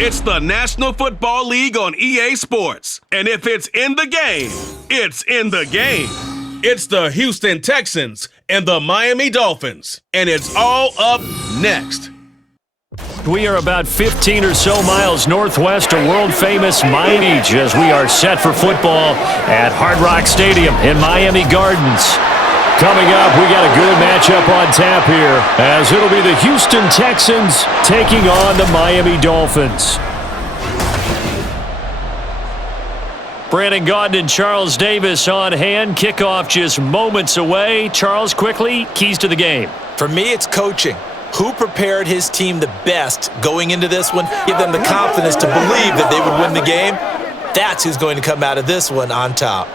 It's the National Football League on EA Sports. And if it's in the game, it's in the game. It's the Houston Texans and the Miami Dolphins. And it's all up next. We are about 15 or so miles northwest of world-famous Miami Beach as we are set for football at Hard Rock Stadium in Miami Gardens. Coming up, we got a good matchup on tap here as it'll be the Houston Texans taking on the Miami Dolphins. Brandon Gaudin and Charles Davis on hand. Kickoff just moments away. Charles, quickly, keys to the game. For me, it's coaching. Who prepared his team the best going into this one? Give them the confidence to believe that they would win the game. That's who's going to come out of this one on top.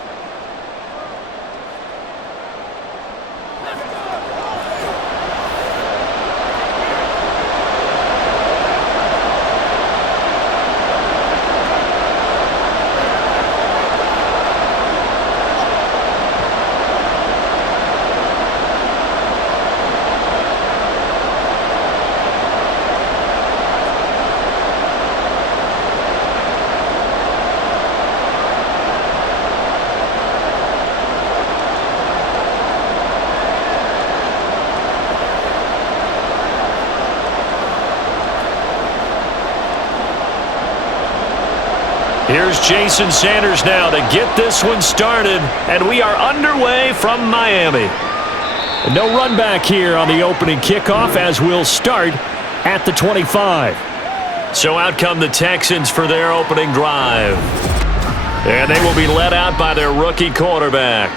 Here's Jason Sanders now to get this one started, and we are underway from Miami. No run back here on the opening kickoff as we'll start at the 25. So out come the Texans for their opening drive. And they will be led out by their rookie quarterback.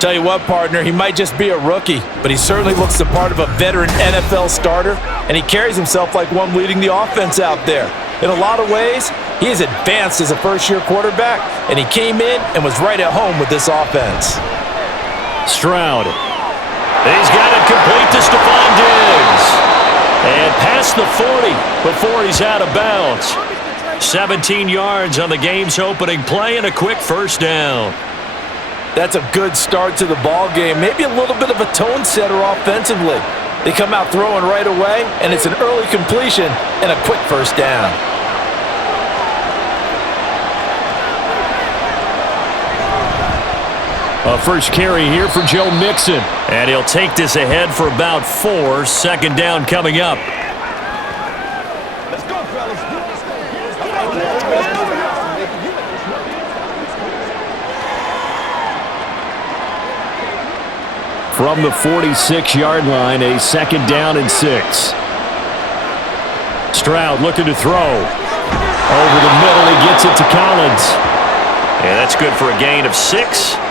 Tell you what, partner, he might just be a rookie, but he certainly looks the part of a veteran NFL starter, and he carries himself like one leading the offense out there. In a lot of ways, he is advanced as a first-year quarterback, and he came in and was right at home with this offense. Stroud. He's got it complete to Stephon Diggs. And past the 40 before he's out of bounds. 17 yards on the game's opening play and a quick first down. That's a good start to the ball game. Maybe a little bit of a tone setter offensively. They come out throwing right away, and it's an early completion and a quick first down. A first carry here for Joe Mixon. And he'll take this ahead for about 4. Second down coming up. Let's go, fellas. From the 46-yard line, a second down and 6. Stroud looking to throw. Over the middle, he gets it to Collins. And that's good for a gain of 6.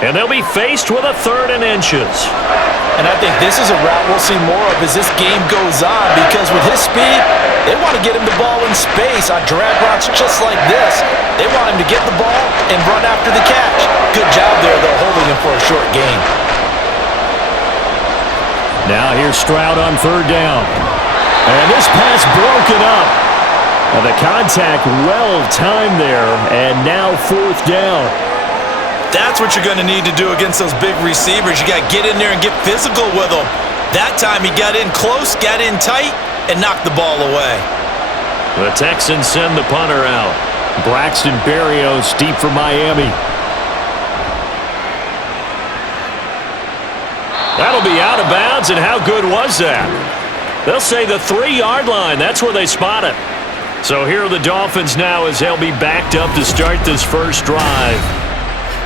And they'll be faced with a 3rd and inches. And I think this is a route we'll see more of as this game goes on, because with his speed, they want to get him the ball in space on drag routes just like this. They want him to get the ball and run after the catch. Good job there, though, holding him for a short gain. Now here's Stroud on 3rd down. And this pass broken up. And the contact well-timed there, and now 4th down. That's what you're going to need to do against those big receivers. You got to get in there and get physical with them. That time he got in close, got in tight, and knocked the ball away. The Texans send the punter out. Braxton Berrios deep for Miami. That'll be out of bounds, and how good was that? They'll say the 3-yard line. That's where they spot it. So here are the Dolphins now as they'll be backed up to start this first drive.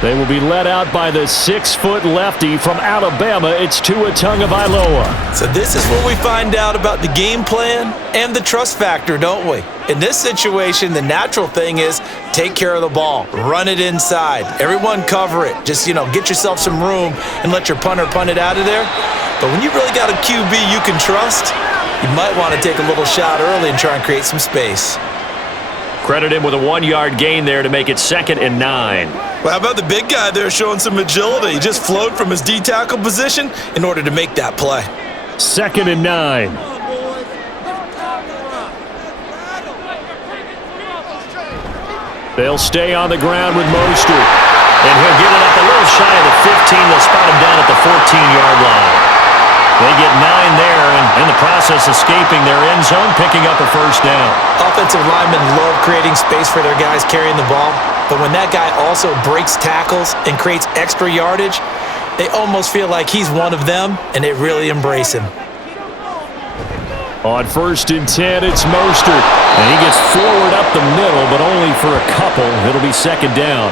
They will be led out by the 6-foot lefty from Alabama. It's Tua Tagovailoa. So this is where we find out about the game plan and the trust factor, don't we? In this situation, the natural thing is take care of the ball. Run it inside. Everyone cover it. Just, get yourself some room and let your punter punt it out of there. But when you really got a QB you can trust, you might want to take a little shot early and try and create some space. Credit him with a 1-yard gain there to make it 2nd and 9. Well, how about the big guy there showing some agility? He just flowed from his D-tackle position in order to make that play. 2nd and 9. They'll stay on the ground with Mostert. And he'll get it up a little shy of the 15. They'll spot him down at the 14-yard line. They get 9 there, and In the process, escaping their end zone, picking up a first down. Offensive linemen love creating space for their guys carrying the ball, but when that guy also breaks tackles and creates extra yardage, they almost feel like he's one of them, and they really embrace him. On 1st and 10, it's Mostert. And he gets forward up the middle, but only for a couple. It'll be 2nd down.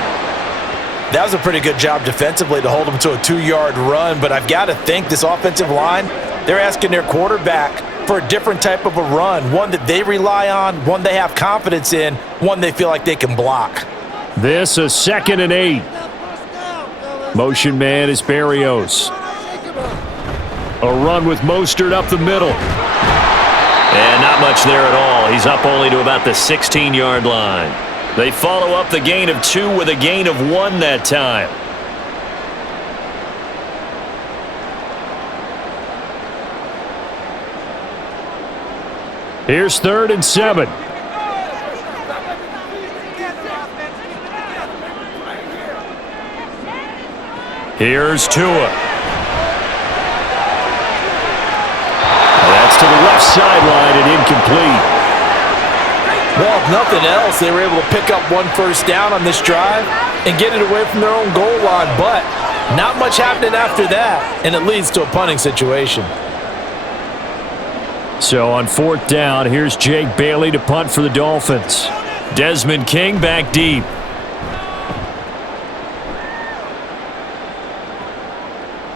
That was a pretty good job defensively to hold him to a 2-yard run, but I've got to think this offensive line, they're asking their quarterback for a different type of a run, one that they rely on, one they have confidence in, one they feel like they can block. This a 2nd and 8. Motion man is Berrios. A run with Mostert up the middle. And not much there at all. He's up only to about the 16-yard line. They follow up the gain of 2 with a gain of 1 that time. Here's 3rd and 7. Here's Tua. That's to the left sideline and incomplete. Well, if nothing else, they were able to pick up 1 first down on this drive and get it away from their own goal line, but not much happening after that, and it leads to a punting situation. So on 4th down, here's Jake Bailey to punt for the Dolphins. Desmond King back deep.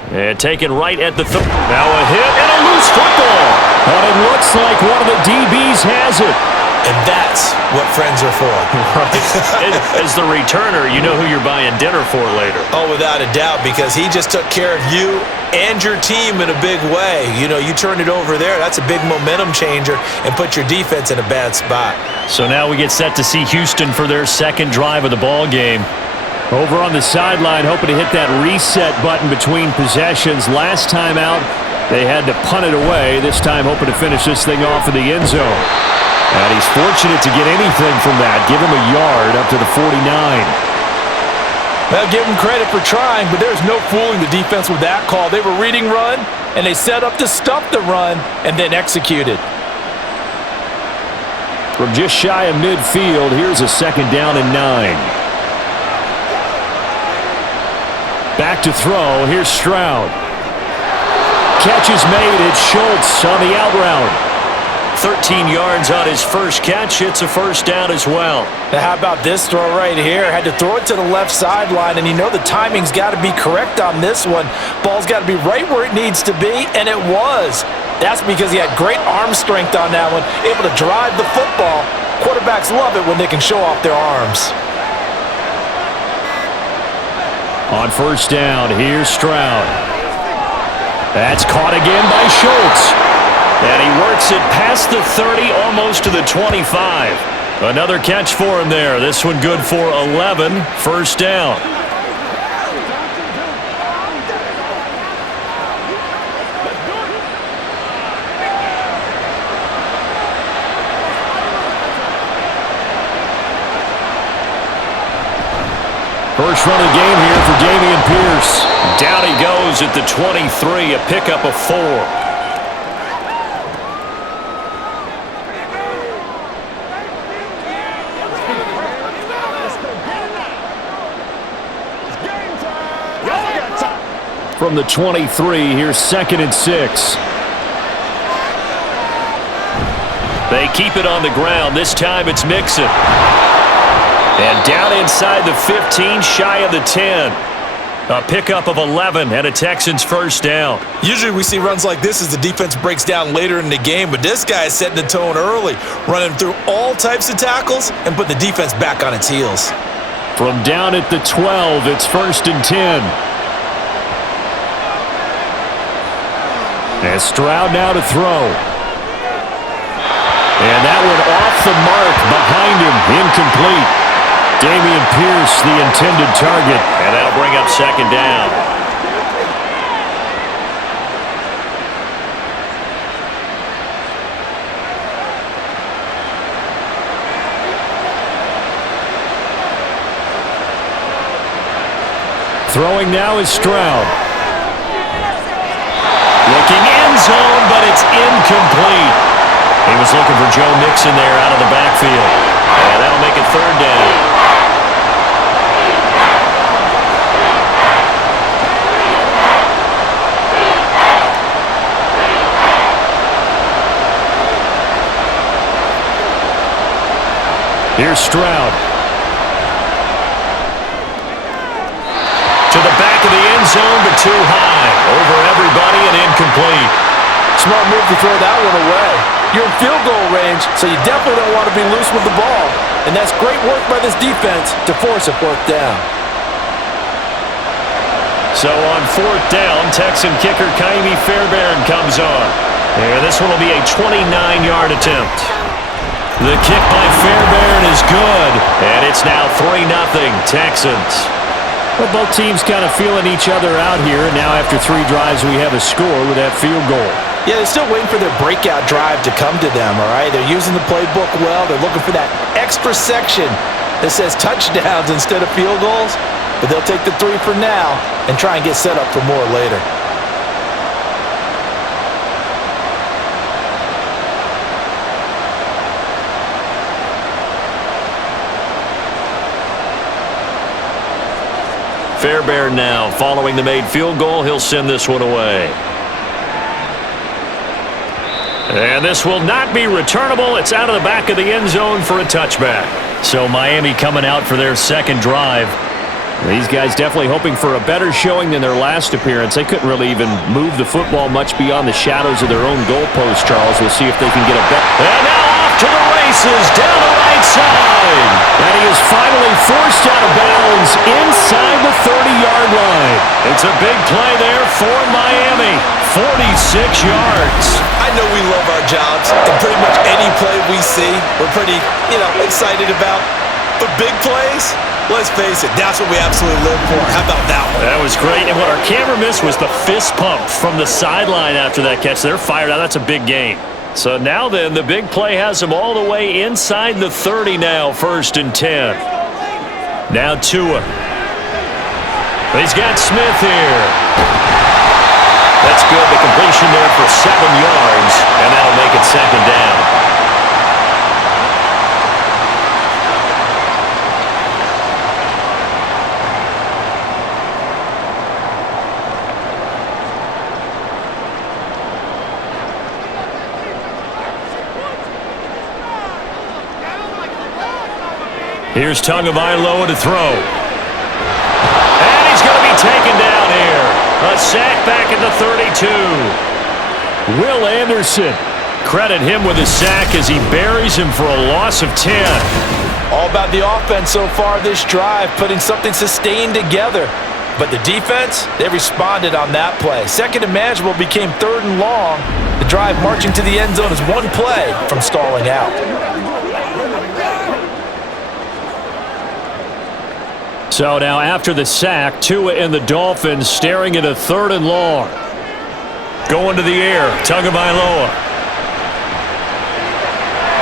And taken right at the now a hit and a loose football. But it looks like one of the DBs has it. And that's what friends are for. Right. As the returner, you know who you're buying dinner for later. Oh, without a doubt, because he just took care of you and your team in a big way. You know, you turned it over there. That's a big momentum changer and put your defense in a bad spot. So now we get set to see Houston for their 2nd drive of the ball game. Over on the sideline, hoping to hit that reset button between possessions. Last time out, they had to punt it away. This time, hoping to finish this thing off in the end zone. And he's fortunate to get anything from that. Give him a yard up to the 49. Well, give him credit for trying, but there's no fooling the defense with that call. They were reading run, and they set up to stuff the run and then executed. From just shy of midfield, here's a 2nd down and 9. Back to throw. Here's Stroud. Catch is made. It's Schultz on the out route. 13 yards on his first catch. It's a first down as well. Now how about this throw right here? Had to throw it to the left sideline, and you know the timing's got to be correct on this one. Ball's got to be right where it needs to be, and it was. That's because he had great arm strength on that one, able to drive the football. Quarterbacks love it when they can show off their arms. On 1st down, here's Stroud. That's caught again by Schultz. And he works it past the 30, almost to the 25. Another catch for him there. This one good for 11. 1st down. First run of the game here for Dameon Pierce. Down he goes at the 23, a pickup of 4. From the 23, here's 2nd and 6. They keep it on the ground. This time it's Mixon. And down inside the 15, shy of the 10. A pickup of 11 and a Texans first down. Usually we see runs like this as the defense breaks down later in the game, but this guy is setting the tone early, running through all types of tackles and putting the defense back on its heels. From down at the 12, it's 1st and 10. And Stroud now to throw. And that one off the mark behind him, incomplete. Dameon Pierce, the intended target, and that'll bring up 2nd down. Throwing now is Stroud. Looking end zone, but it's It's incomplete. He was looking for Joe Mixon there out of the backfield. And that'll make it third down. Here's Stroud. To the back of the end zone, but too high. Over everybody and incomplete. Smart move to throw that one away. You're in field goal range, so you definitely don't want to be loose with the ball. And that's great work by this defense to force a fourth down. So on fourth down, Texan kicker Kaimi Fairbairn comes on. And this one will be a 29-yard attempt. The kick by Fairbairn is good, and it's now 3-0 Texans. Well, both teams kind of feeling each other out here. Now after 3 drives, we have a score with that field goal. Yeah, they're still waiting for their breakout drive to come to them, all right? They're using the playbook well. They're looking for that extra section that says touchdowns instead of field goals. But they'll take the 3 for now and try and get set up for more later. Fairbairn now following the made field goal. He'll send this one away. And this will not be returnable. It's out of the back of the end zone for a touchback. So Miami coming out for their second drive. These guys definitely hoping for a better showing than their last appearance. They couldn't really even move the football much beyond the shadows of their own goalpost, Charles. We'll see if they can get a better. And now off to the races down the right side. And he is finally forced out of bounds inside the 30-yard line. It's a big play there for Miami. 46 yards. I know we love our jobs, and pretty much any play we see, we're pretty, excited about. But big plays, let's face it, that's what we absolutely live for. How about that one? That was great. And what our camera missed was the fist pump from the sideline after that catch. They're fired out. That's a big gain. So now then, the big play has them all the way inside the 30 now, 1st and 10. Now Tua. He's got Smith here. That's good. The completion there for 7 yards, and that'll make it 2nd down. Here's Tagovailoa to throw. And he's going to be taken down here. A sack back at the 32. Will Anderson. Credit him with his sack as he buries him for a loss of 10. All about the offense so far this drive, putting something sustained together. But the defense, they responded on that play. 2nd and manageable became 3rd and long. The drive marching to the end zone is one play from stalling out. So now after the sack, Tua and the Dolphins staring at a 3rd and long. Going to the air, Tagovailoa.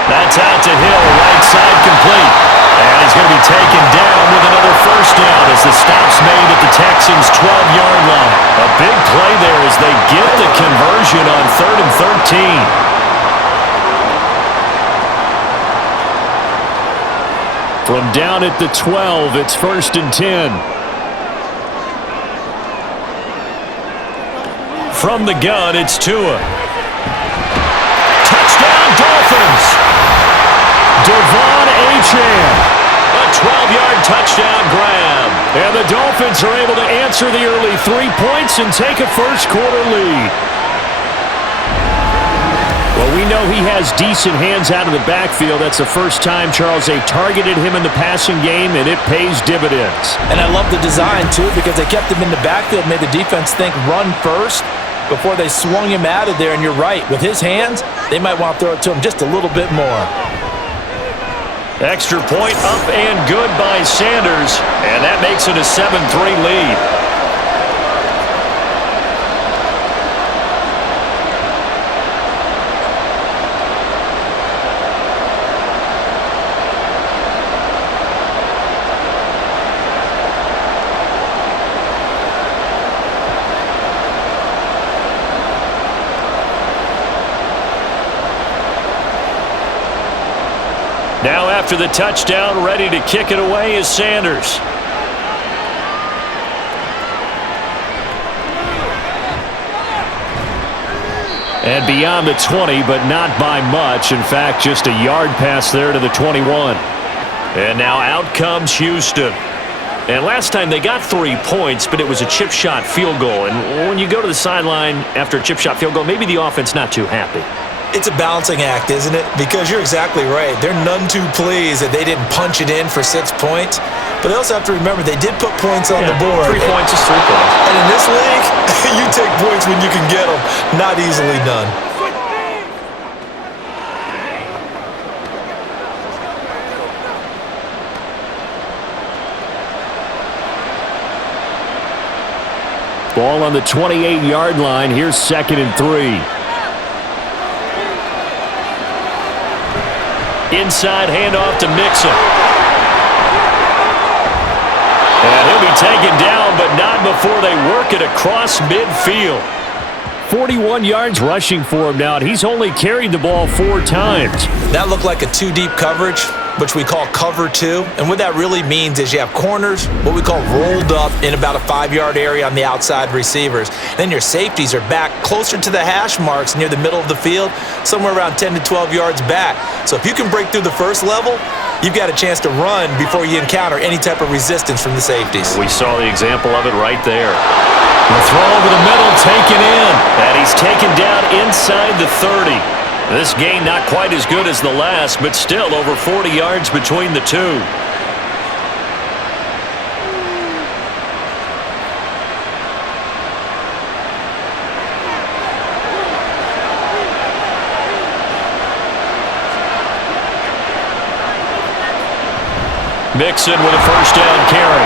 That's out to Hill, right side complete. And he's going to be taken down with another 1st down as the stop's made at the Texans' 12-yard line. A big play there as they get the conversion on 3rd and 13. From down at the 12, it's 1st and 10. From the gun, it's Tua. Touchdown, Dolphins! Devon Achane. A 12-yard touchdown grab. And the Dolphins are able to answer the early 3 points and take a first-quarter lead. Well, we know he has decent hands out of the backfield. That's the first time, Charles, they've targeted him in the passing game, and it pays dividends. And I love the design, too, because they kept him in the backfield, made the defense think run first before they swung him out of there. And you're right, with his hands, they might want to throw it to him just a little bit more. Extra point up and good by Sanders, and that makes it a 7-3 lead. Now after the touchdown, ready to kick it away is Sanders. And beyond the 20, but not by much. In fact, just a yard pass there to the 21. And now out comes Houston. And last time they got 3 points, but it was a chip shot field goal. And when you go to the sideline after a chip shot field goal, maybe the offense not too happy. It's a balancing act, isn't it? Because you're exactly right. They're none too pleased that they didn't punch it in for 6 points. But they also have to remember they did put points on the board. 3 points is 3 points. And in this league, you take points when you can get them. Not easily done. Ball on the 28-yard line. Here's 2nd and 3. Inside handoff to Mixon. And he'll be taken down, but not before they work it across midfield. 41 yards rushing for him now, and he's only carried the ball 4 times. That looked like a 2-deep coverage, which we call cover 2. And what that really means is you have corners, what we call rolled up in about a 5-yard area on the outside receivers. Then your safeties are back closer to the hash marks near the middle of the field, somewhere around 10 to 12 yards back. So if you can break through the first level, you've got a chance to run before you encounter any type of resistance from the safeties. We saw the example of it right there. The throw over the middle, taken in. And he's taken down inside the 30. This gain not quite as good as the last, but still over 40 yards between the two. Mixon with a first down carry.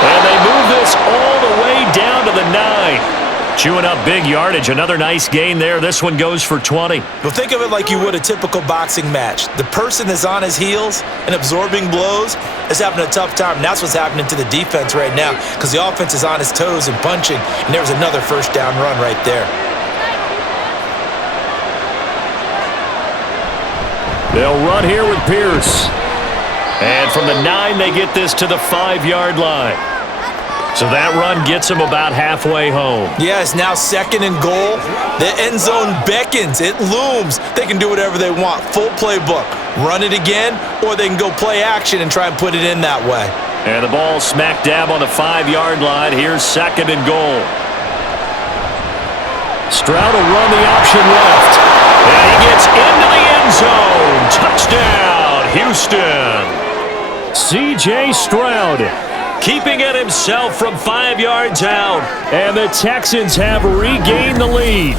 And they move this all the way down to the 9. Chewing up big yardage. Another nice gain there. This one goes for 20. Well, think of it like you would a typical boxing match. The person that's on his heels and absorbing blows is having a tough time. And that's what's happening to the defense right now because the offense is on his toes and punching. And there was another first down run right there. They'll run here with Pierce. And from the 9, they get this to the 5-yard line. So that run gets them about halfway home. Yeah, it's now 2nd and goal. The end zone beckons. It looms. They can do whatever they want. Full playbook. Run it again, or they can go play action and try and put it in that way. And the ball smack dab on the 5-yard line. Here's 2nd and goal. Stroud will run the option left. And he gets into the end zone. Touchdown, Houston. C.J. Stroud keeping it himself from 5 yards out. And the Texans have regained the lead.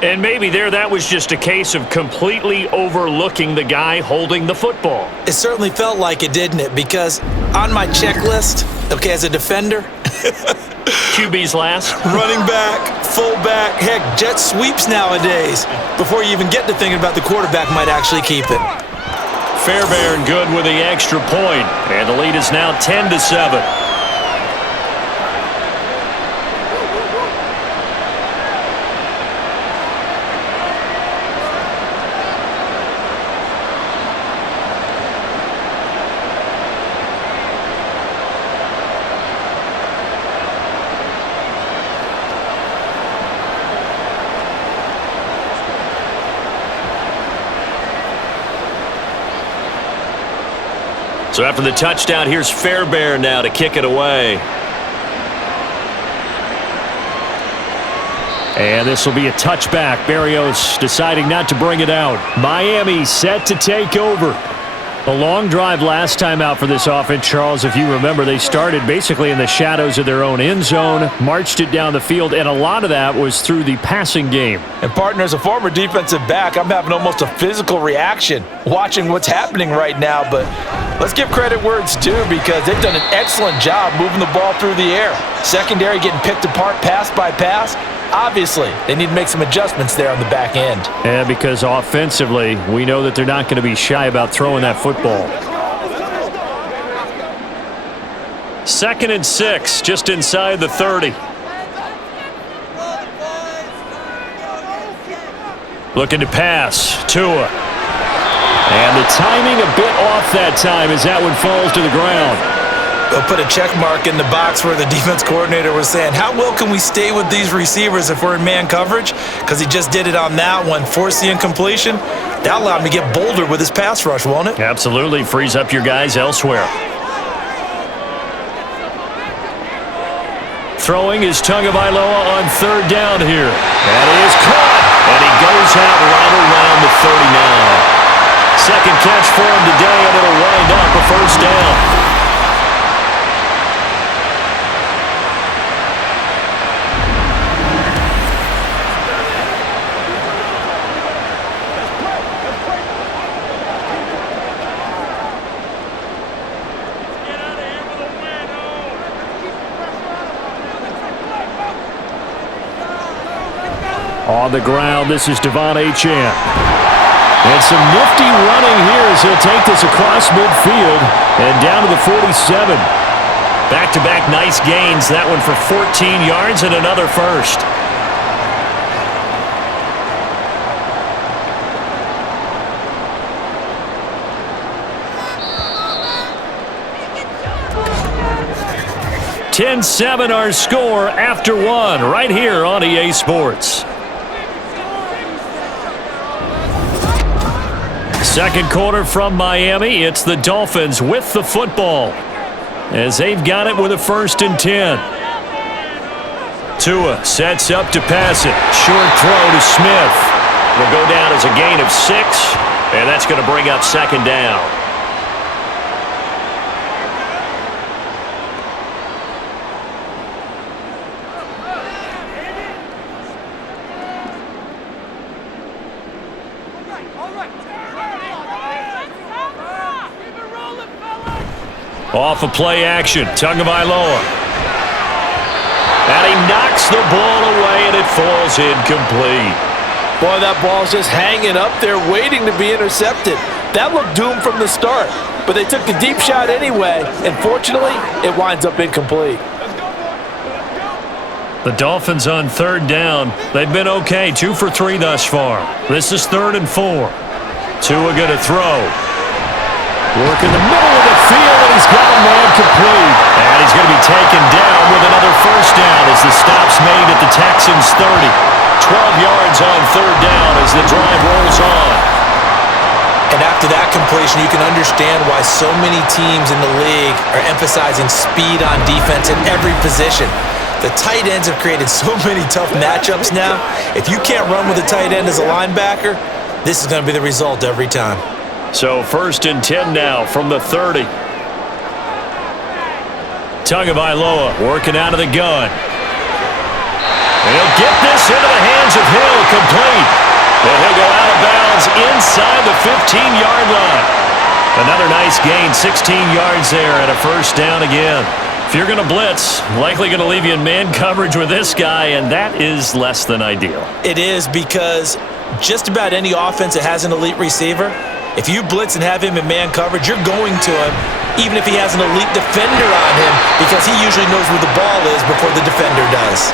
And maybe that was just a case of completely overlooking the guy holding the football. It certainly felt like it, didn't it? Because on my checklist, okay, as a defender, QB's last. Running back, fullback, heck, jet sweeps nowadays. Before you even get to thinking about the quarterback might actually keep it. Fairbairn good with the extra point. And the lead is now 10-7. So after the touchdown, here's Fairbairn now to kick it away. And this will be a touchback. Barrios deciding not to bring it out. Miami set to take over. A long drive last time out for this offense, Charles. If you remember, they started basically in the shadows of their own end zone, marched it down the field, and a lot of that was through the passing game. And partner, as a former defensive back, I'm having almost a physical reaction watching what's happening right now. But let's give credit where it's due because they've done an excellent job moving the ball through the air. Secondary getting picked apart pass by pass. Obviously, they need to make some adjustments there on the back end. Yeah, because offensively, we know that they're not going to be shy about throwing that football. 2nd and 6, just inside the 30. Looking to pass. Tua. And the timing a bit off that time as that one falls to the ground. They'll put a check mark in the box where the defense coordinator was saying, how well can we stay with these receivers if we're in man coverage? Because he just did it on that one, forced the incompletion. That allowed him to get bolder with his pass rush, won't it? Absolutely. Frees up your guys elsewhere. Throwing is Tagovailoa on third down here. That is caught. And he goes out right around the 39. Second catch for him today, and it'll wind up a first down. On the ground, this is Devon Achane. And some nifty running here as he'll take this across midfield and down to the 47. Back-to-back nice gains. That one for 14 yards and another first. (10-7) our score after one right here on EA Sports. Second quarter from Miami. It's the Dolphins with the football as they've got it with a 1st and 10. Tua sets up to pass it. Short throw to Smith. Will go down as a gain of 6, and that's going to bring up 2nd down. Off of play action, Tagovailoa. And he knocks the ball away, and it falls incomplete. Boy, that ball's just hanging up there waiting to be intercepted. That looked doomed from the start, but they took the deep shot anyway, and fortunately, it winds up incomplete. The Dolphins on 3rd down. They've been okay, 2 for 3 thus far. This is 3rd and 4. Tua going to throw. Work in the middle of the field, and he's got a man complete. And he's going to be taken down with another first down as the stop's made at the Texans 30. 12 yards on 3rd down as the drive rolls on. And after that completion, you can understand why so many teams in the league are emphasizing speed on defense in every position. The tight ends have created so many tough matchups now. If you can't run with a tight end as a linebacker, this is going to be the result every time. So 1st and 10 now from the 30. Tagovailoa working out of the gun. And he'll get this into the hands of Hill, complete. And he'll go out of bounds inside the 15-yard line. Another nice gain, 16 yards there, and a first down again. If you're going to blitz, likely going to leave you in man coverage with this guy, and that is less than ideal. It is, because just about any offense that has an elite receiver, if you blitz and have him in man coverage, you're going to him, even if he has an elite defender on him, because he usually knows where the ball is before the defender does.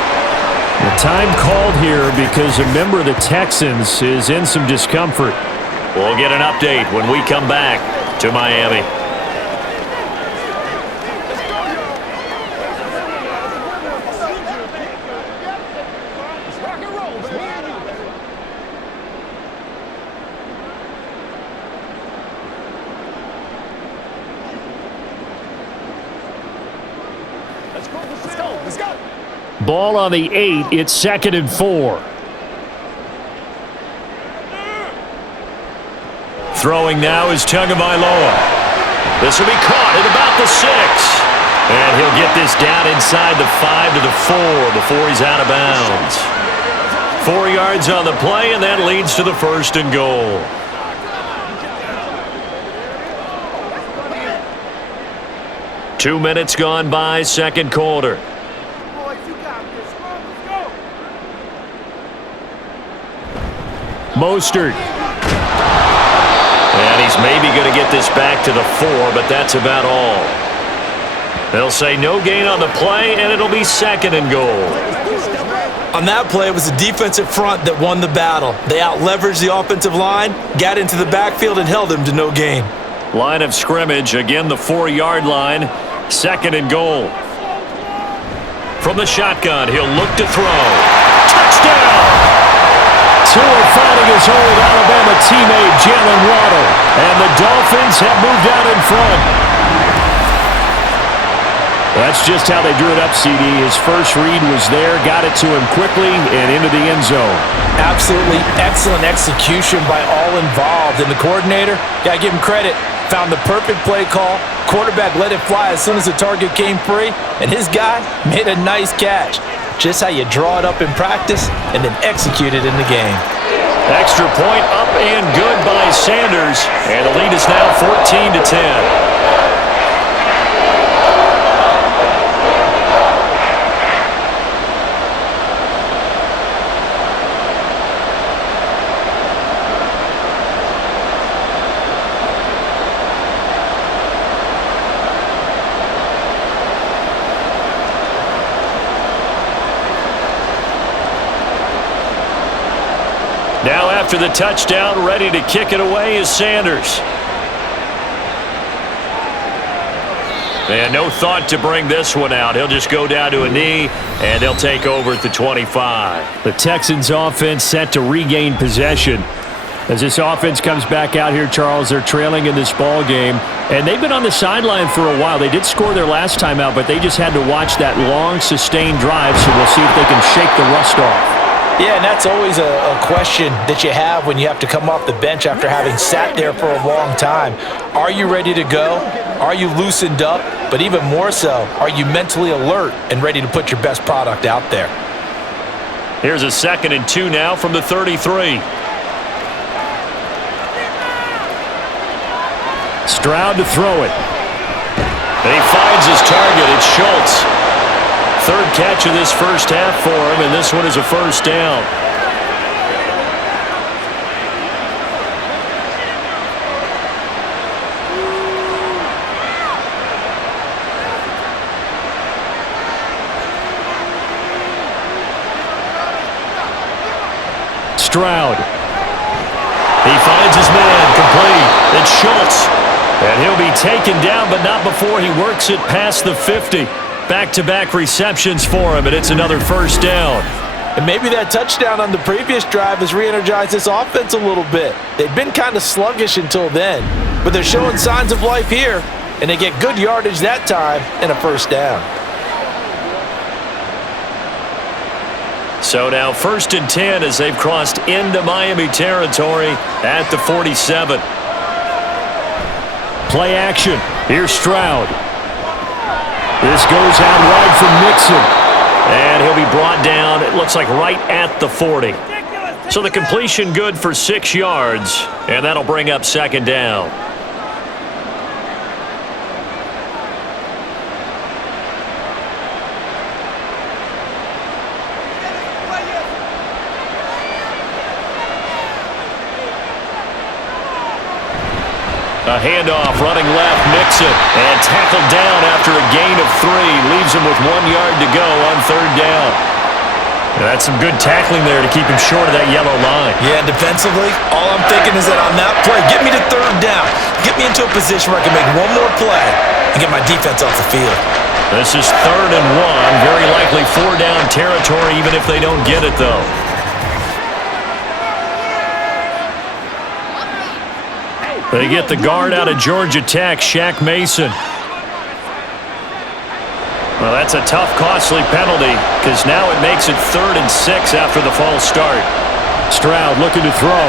The time called here because a member of the Texans is in some discomfort. We'll get an update when we come back to Miami. Ball on the 8. It's 2nd and 4. Throwing now is Tagovailoa. This will be caught at about the 6. And he'll get this down inside the 5 to the 4 before he's out of bounds. 4 yards on the play, and that leads to the 1st and goal. Two minutes gone by, second quarter. Mostert. And he's maybe going to get this back to the 4, but that's about all. They'll say no gain on the play, and it'll be 2nd and goal. On that play, it was the defensive front that won the battle. They out-leveraged the offensive line, got into the backfield, and held them to no gain. Line of scrimmage, again the 4-yard line, 2nd and goal. From the shotgun, he'll look to throw. Touchdown! Stewart finding his old Alabama teammate, Jalen Waddle. And the Dolphins have moved out in front. That's just how they drew it up, CD. His first read was there, got it to him quickly, and into the end zone. Absolutely excellent execution by all involved. And the coordinator, got to give him credit, found the perfect play call. Quarterback let it fly as soon as the target came free, and his guy made a nice catch. Just how you draw it up in practice and then execute it in the game. Extra point up and good by Sanders, and the lead is now 14-10. Now after the touchdown, ready to kick it away is Sanders. And no thought to bring this one out. He'll just go down to a knee, and they'll take over at the 25. The Texans offense set to regain possession. As this offense comes back out here, Charles, they're trailing in this ball game, and they've been on the sideline for a while. They did score their last time out, but they just had to watch that long, sustained drive, so we'll see if they can shake the rust off. Yeah, and that's always a question that you have when you have to come off the bench after having sat there for a long time. Are you ready to go? Are you loosened up? But even more so, are you mentally alert and ready to put your best product out there? Here's a 2nd and 2 now from the 33. Stroud to throw it. And he finds his target. It's Schultz. 3rd catch of this first half for him, and this one is a first down. Stroud. He finds his man, complete. It's Schultz. And he'll be taken down, but not before he works it past the 50. Back-to-back receptions for him, and it's another first down. And maybe that touchdown on the previous drive has re-energized this offense a little bit. They've been kind of sluggish until then, but they're showing signs of life here, and they get good yardage that time and a first down. So now 1st and 10 as they've crossed into Miami territory at the 47. Play action. Here's Stroud. This goes out wide from Mixon. And he'll be brought down, it looks like right at the 40. So the completion good for 6 yards, and that'll bring up 2nd down. A handoff, running left, Mixon, and tackled down after a gain of 3. Leaves him with 1 yard to go on 3rd down. And that's some good tackling there to keep him short of that yellow line. Yeah, and defensively, all I'm thinking is that on that play, get me to 3rd down. Get me into a position where I can make one more play and get my defense off the field. This is 3rd and 1. Very likely 4-down territory, even if they don't get it, though. They get the guard out of Georgia Tech, Shaq Mason. Well, that's a tough, costly penalty because now it makes it 3rd and 6 after the false start. Stroud looking to throw.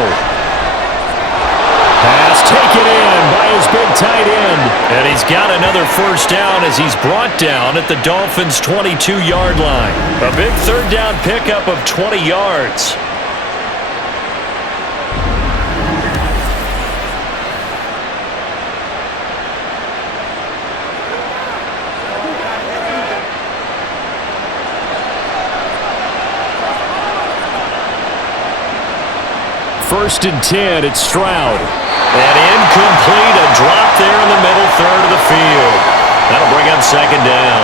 Pass taken in by his big tight end. And he's got another first down as he's brought down at the Dolphins' 22-yard line. A big 3rd down pickup of 20 yards. First and 10, it's Stroud. And incomplete, a drop there in the middle 3rd of the field. That'll bring up 2nd down.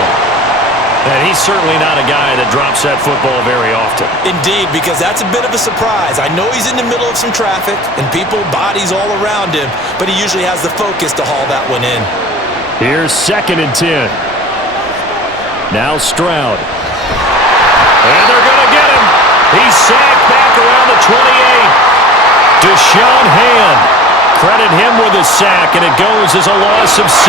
And he's certainly not a guy that drops that football very often. Indeed, because that's a bit of a surprise. I know he's in the middle of some traffic and people, bodies all around him, but he usually has the focus to haul that one in. Here's 2nd and 10. Now Stroud. And they're going to get him. He's sacked back around the 28. Deshaun Hand. Credit him with a sack, and it goes as a loss of 6.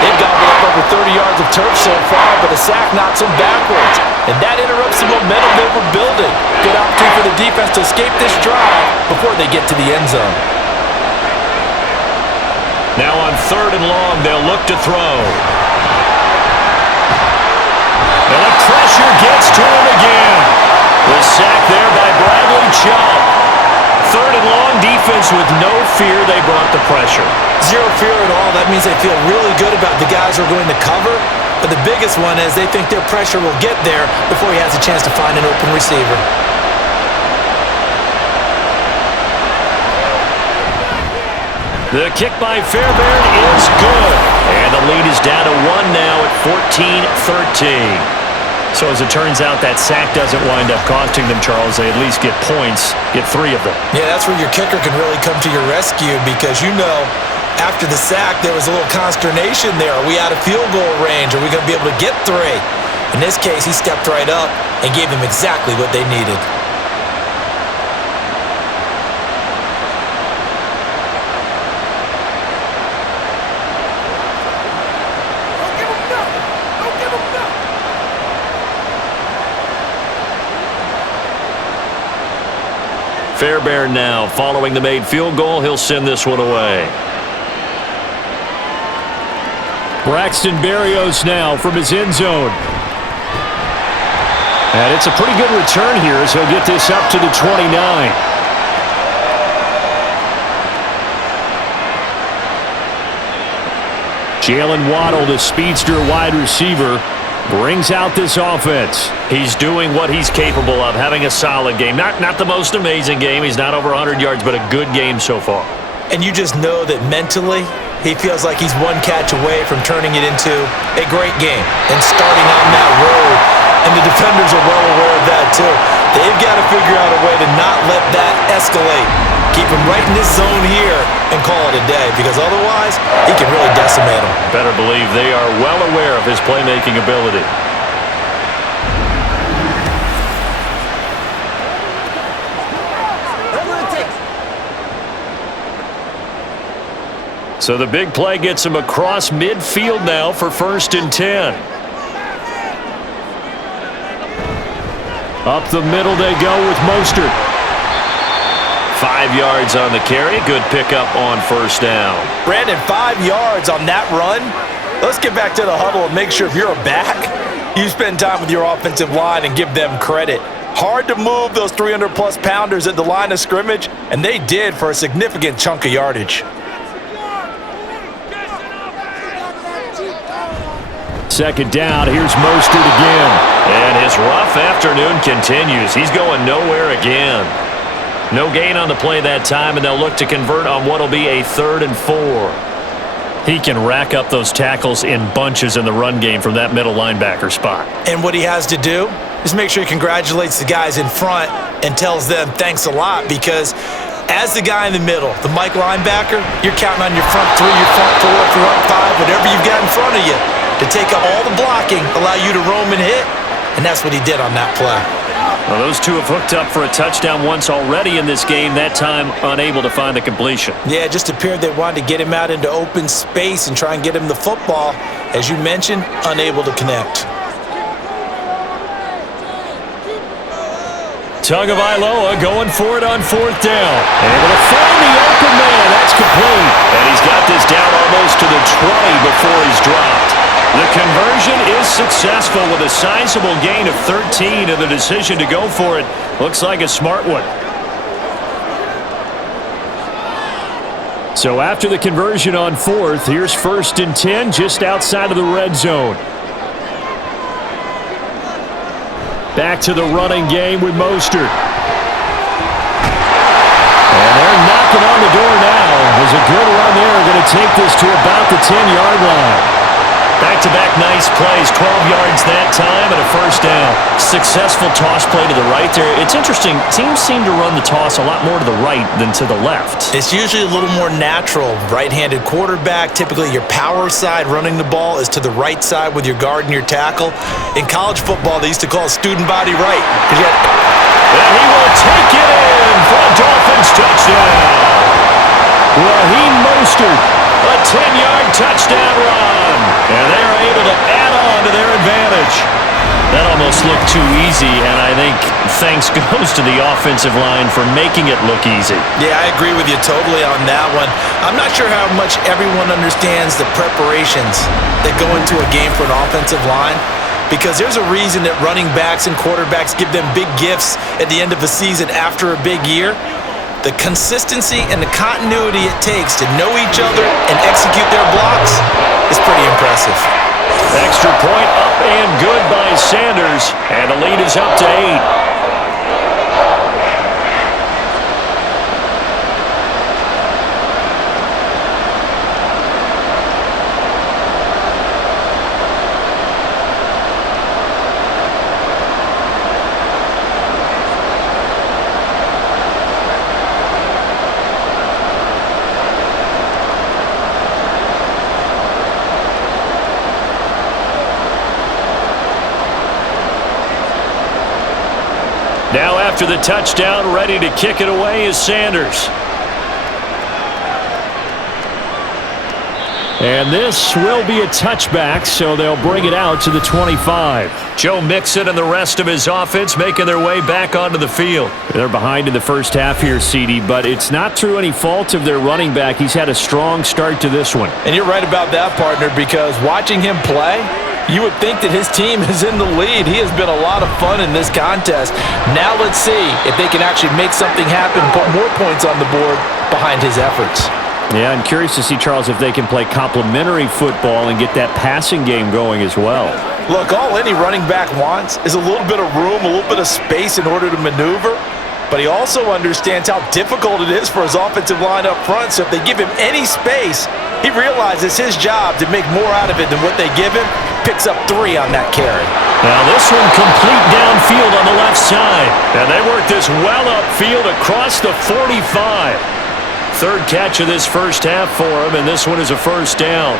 They've gobbled up over 30 yards of turf so far, but a sack knocks them backwards. And that interrupts the momentum they were building. Good opportunity for the defense to escape this drive before they get to the end zone. Now on 3rd and long, they'll look to throw. And the pressure gets to him again. The sack there by Bradley Chubb. 3rd and long, defense with no fear. They brought the pressure. Zero fear at all. That means they feel really good about the guys who are going to cover. But the biggest one is they think their pressure will get there before he has a chance to find an open receiver. The kick by Fairbairn is good. And the lead is down to 1 now at 14-13. So as it turns out, that sack doesn't wind up costing them, Charles. They at least get points, get 3 of them. Yeah, that's where your kicker can really come to your rescue because, you know, after the sack, there was a little consternation there. Are we out of field goal range? Are we going to be able to get 3? In this case, he stepped right up and gave them exactly what they needed. Fairbairn now, following the made field goal, he'll send this one away. Braxton Berrios now from his end zone. And it's a pretty good return here as he'll get this up to the 29. Jalen Waddle, the speedster wide receiver, brings out this offense. He's doing what he's capable of, having a solid game. Not the most amazing game. He's not over 100 yards, but a good game so far. And you just know that mentally, he feels like he's one catch away from turning it into a great game and starting on that road. And the defenders are well aware of that, too. They've got to figure out a way to not let that escalate. Keep him right in this zone here and call it a day, because otherwise, he can really decimate him. Better believe they are well aware of his playmaking ability. So the big play gets him across midfield now for 1st and 10. Up the middle they go with Mostert. 5 yards on the carry. Good pickup on 1st down. Brandon, 5 yards on that run. Let's get back to the huddle and make sure if you're a back, you spend time with your offensive line and give them credit. Hard to move those 300-plus pounders at the line of scrimmage, and they did for a significant chunk of yardage. 2nd down, here's Mostert again. And his rough afternoon continues. He's going nowhere again. No gain on the play that time, and they'll look to convert on what'll be a 3rd and 4. He can rack up those tackles in bunches in the run game from that middle linebacker spot. And what he has to do is make sure he congratulates the guys in front and tells them thanks a lot, because as the guy in the middle, the Mike linebacker, you're counting on your front 3, your front 4, your front 5, whatever you've got in front of you to take up all the blocking, allow you to roam and hit, and that's what he did on that play. Well, those two have hooked up for a touchdown once already in this game, that time unable to find the completion. Yeah, it just appeared they wanted to get him out into open space and try and get him the football. As you mentioned, unable to connect. Tagovailoa going for it on 4th down. Able to find the open man. That's complete. And he's got this down almost to the 20 before he's dropped. The conversion is successful with a sizable gain of 13, and the decision to go for it looks like a smart one. So after the conversion on 4th, here's 1st and 10 just outside of the red zone. Back to the running game with Mostert. And they're knocking on the door now. There's a good run there. Going to take this to about the 10-yard line. Back-to-back nice plays, 12 yards that time and a first down. Successful toss play to the right there. It's interesting, teams seem to run the toss a lot more to the right than to the left. It's usually a little more natural. Right-handed quarterback, typically your power side running the ball is to the right side with your guard and your tackle. In college football, they used to call it student body right. And he will take it in for a Dolphins touchdown. Raheem Mostert, a 10-yard touchdown run. And they're able to add on to their advantage. That almost looked too easy, and I think thanks goes to the offensive line for making it look easy. Yeah, I agree with you totally on that one. I'm not sure how much everyone understands the preparations that go into a game for an offensive line, because there's a reason that running backs and quarterbacks give them big gifts at the end of the season after a big year. The consistency and the continuity it takes to know each other and execute their blocks is pretty impressive. Extra point up and good by Sanders, and the lead is up to 8. Now after the touchdown, ready to kick it away is Sanders. And this will be a touchback, so they'll bring it out to the 25. Joe Mixon and the rest of his offense making their way back onto the field. They're behind in the first half here, CD, but it's not through any fault of their running back. He's had a strong start to this one. And you're right about that, partner, because watching him play, you would think that his team is in the lead. He has been a lot of fun in this contest. Now let's see if they can actually make something happen, put more points on the board behind his efforts. Yeah, I'm curious to see, Charles, if they can play complementary football and get that passing game going as well. Look, all any running back wants is a little bit of room, a little bit of space in order to maneuver. But he also understands how difficult it is for his offensive line up front. So if they give him any space, he realizes his job to make more out of it than what they give him. Picks up 3 on that carry. Now this one complete downfield on the left side. And they work this well upfield across the 45. Third catch of this first half for him, and this one is a first down.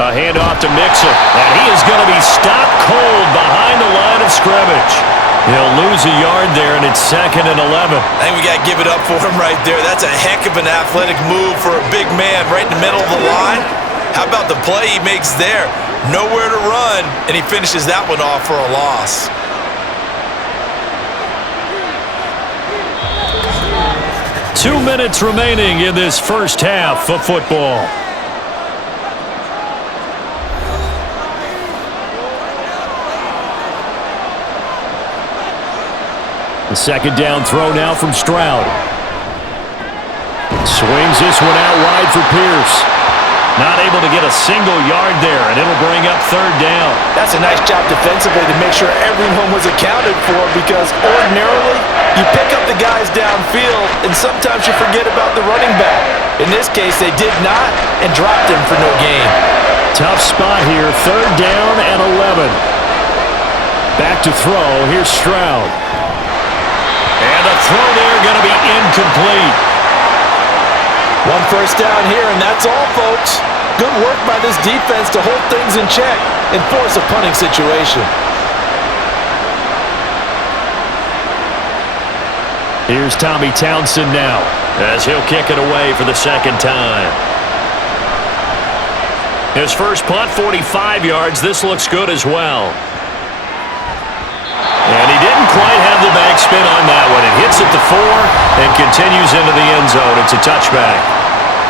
A handoff to Mixon, and he is going to be stopped cold behind the line of scrimmage. He'll lose a yard there, and it's 2nd and 11. I think we got to give it up for him right there. That's a heck of an athletic move for a big man right in the middle of the line. How about the play he makes there? Nowhere to run, and he finishes that one off for a loss. Two minutes remaining in this first half of football. The second down throw now from Stroud. Swings this one out wide for Pierce. Not able to get a single yard there, and it'll bring up 3rd down. That's a nice job defensively to make sure everyone was accounted for, because ordinarily you pick up the guys downfield and sometimes you forget about the running back. In this case, they did not and dropped him for no gain. Tough spot here, 3rd down and 11. Back to throw, here's Stroud. And the throw there going to be incomplete. One first down here, and that's all, folks. Good work by this defense to hold things in check and force a punting situation. Here's Tommy Townsend now, as he'll kick it away for the 2nd time. His first punt, 45 yards. This looks good as well. And he didn't quite have the backspin on that one. It hits at the 4 and continues into the end zone. It's a touchback.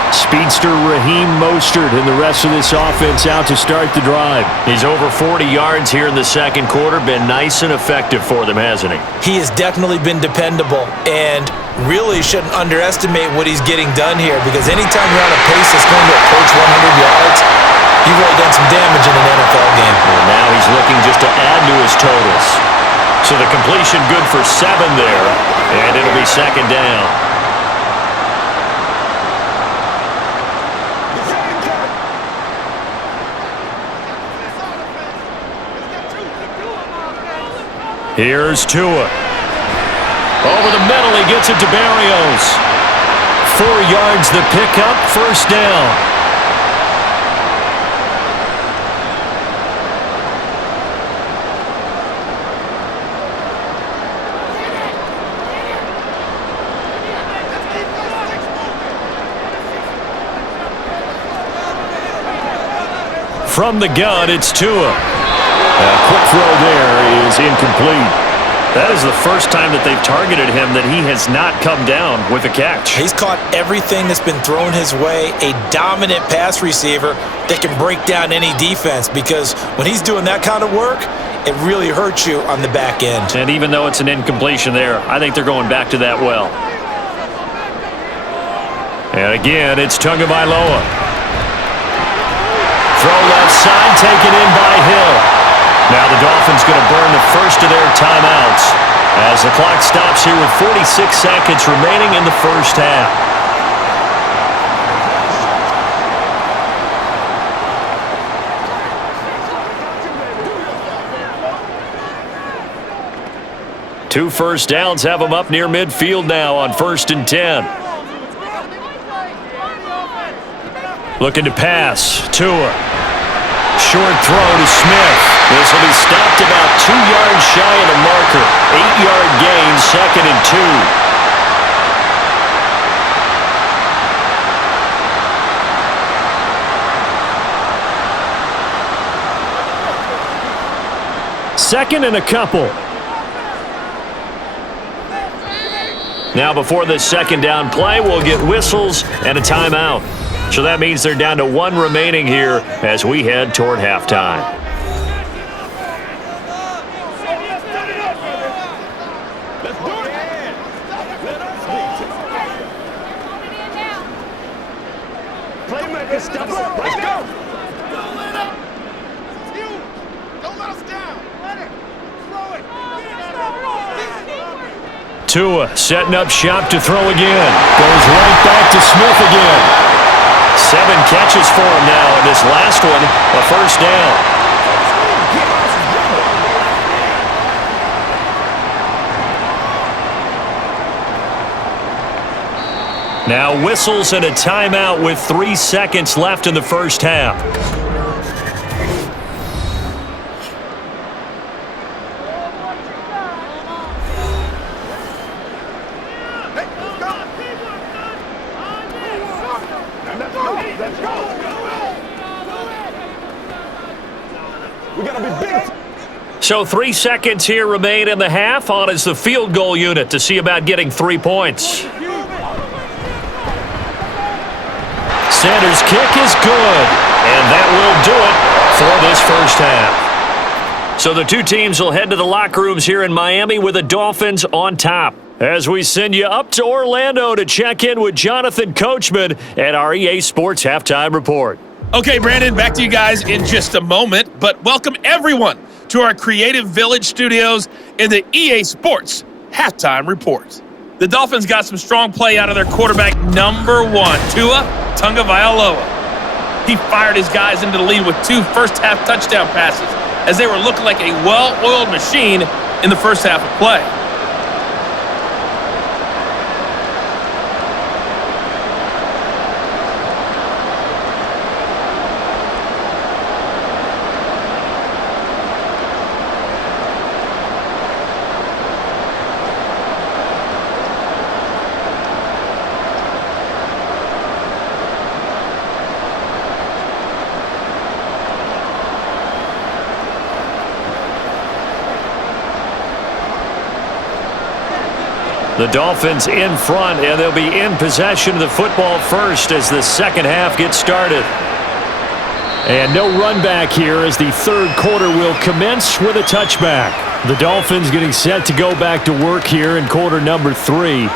Speedster Raheem Mostert and the rest of this offense out to start the drive. He's over 40 yards here in the second quarter. Been nice and effective for them, hasn't he? He has definitely been dependable. And really shouldn't underestimate what he's getting done here, because anytime you're on a pace that's going to approach 100 yards, you've really done some damage in an NFL game. And now he's looking just to add to his totals. So the completion good for 7 there, and it'll be second down. Here's Tua. Over the middle, he gets it to Barrios. 4 yards the pickup, first down. From the gun, it's Tua. A quick throw there is incomplete. That is the first time that they've targeted him that he has not come down with a catch. He's caught everything that's been thrown his way. A dominant pass receiver that can break down any defense, because when he's doing that kind of work, it really hurts you on the back end. And even though it's an incompletion there, I think they're going back to that well. And again, it's Tagovailoa. Throw left side, taken in by Hill. Now the Dolphins going to burn the first of their timeouts as the clock stops here with 46 seconds remaining in the first half. Two first downs have them up near midfield now on 1st and 10. Looking to pass. Tua. Short throw to Smith. This will be stopped about 2 yards shy of the marker. 8-yard gain, 2nd and 2. 2nd and a couple. Now before this second down play, we'll get whistles and a timeout. So that means they're down to 1 remaining here as we head toward halftime. Playmaker, step up. Let's go. Don't let up. Don't let us down. Let it. Throw it. Tua setting up shop to throw again. Goes right back to Smith again. 7 catches for him now, and this last one, a first down. Now whistles and a timeout with 3 seconds left in the first half. So 3 seconds here remain in the half. On is the field goal unit to see about getting 3 points. Sanders' kick is good, and that will do it for this first half. So the two teams will head to the locker rooms here in Miami with the Dolphins on top. As we send you up to Orlando to check in with Jonathan Coachman at our EA Sports Halftime Report. Okay, Brandon, back to you guys in just a moment, but welcome everyone to our Creative Village studios in the EA Sports Halftime Report. The Dolphins got some strong play out of their quarterback number 1, Tua Tagovailoa. He fired his guys into the lead with 2 first-half touchdown passes as they were looking like a well-oiled machine in the first half of play. The Dolphins in front, and they'll be in possession of the football first as the second half gets started. And no run back here as the third quarter will commence with a touchback. The Dolphins getting set to go back to work here in quarter number 3.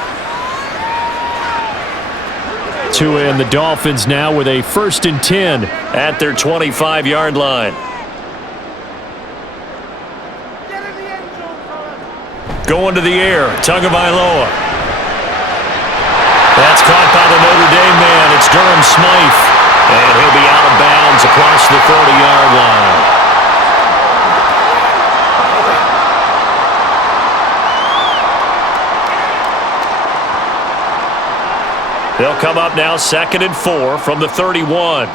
Tua and the Dolphins now with a 1st and 10 at their 25-yard line. Going to the air, Tagovailoa. That's caught by the Notre Dame man. It's Durham Smythe. And he'll be out of bounds across the 30-yard line. They'll come up now 2nd and 4 from the 31.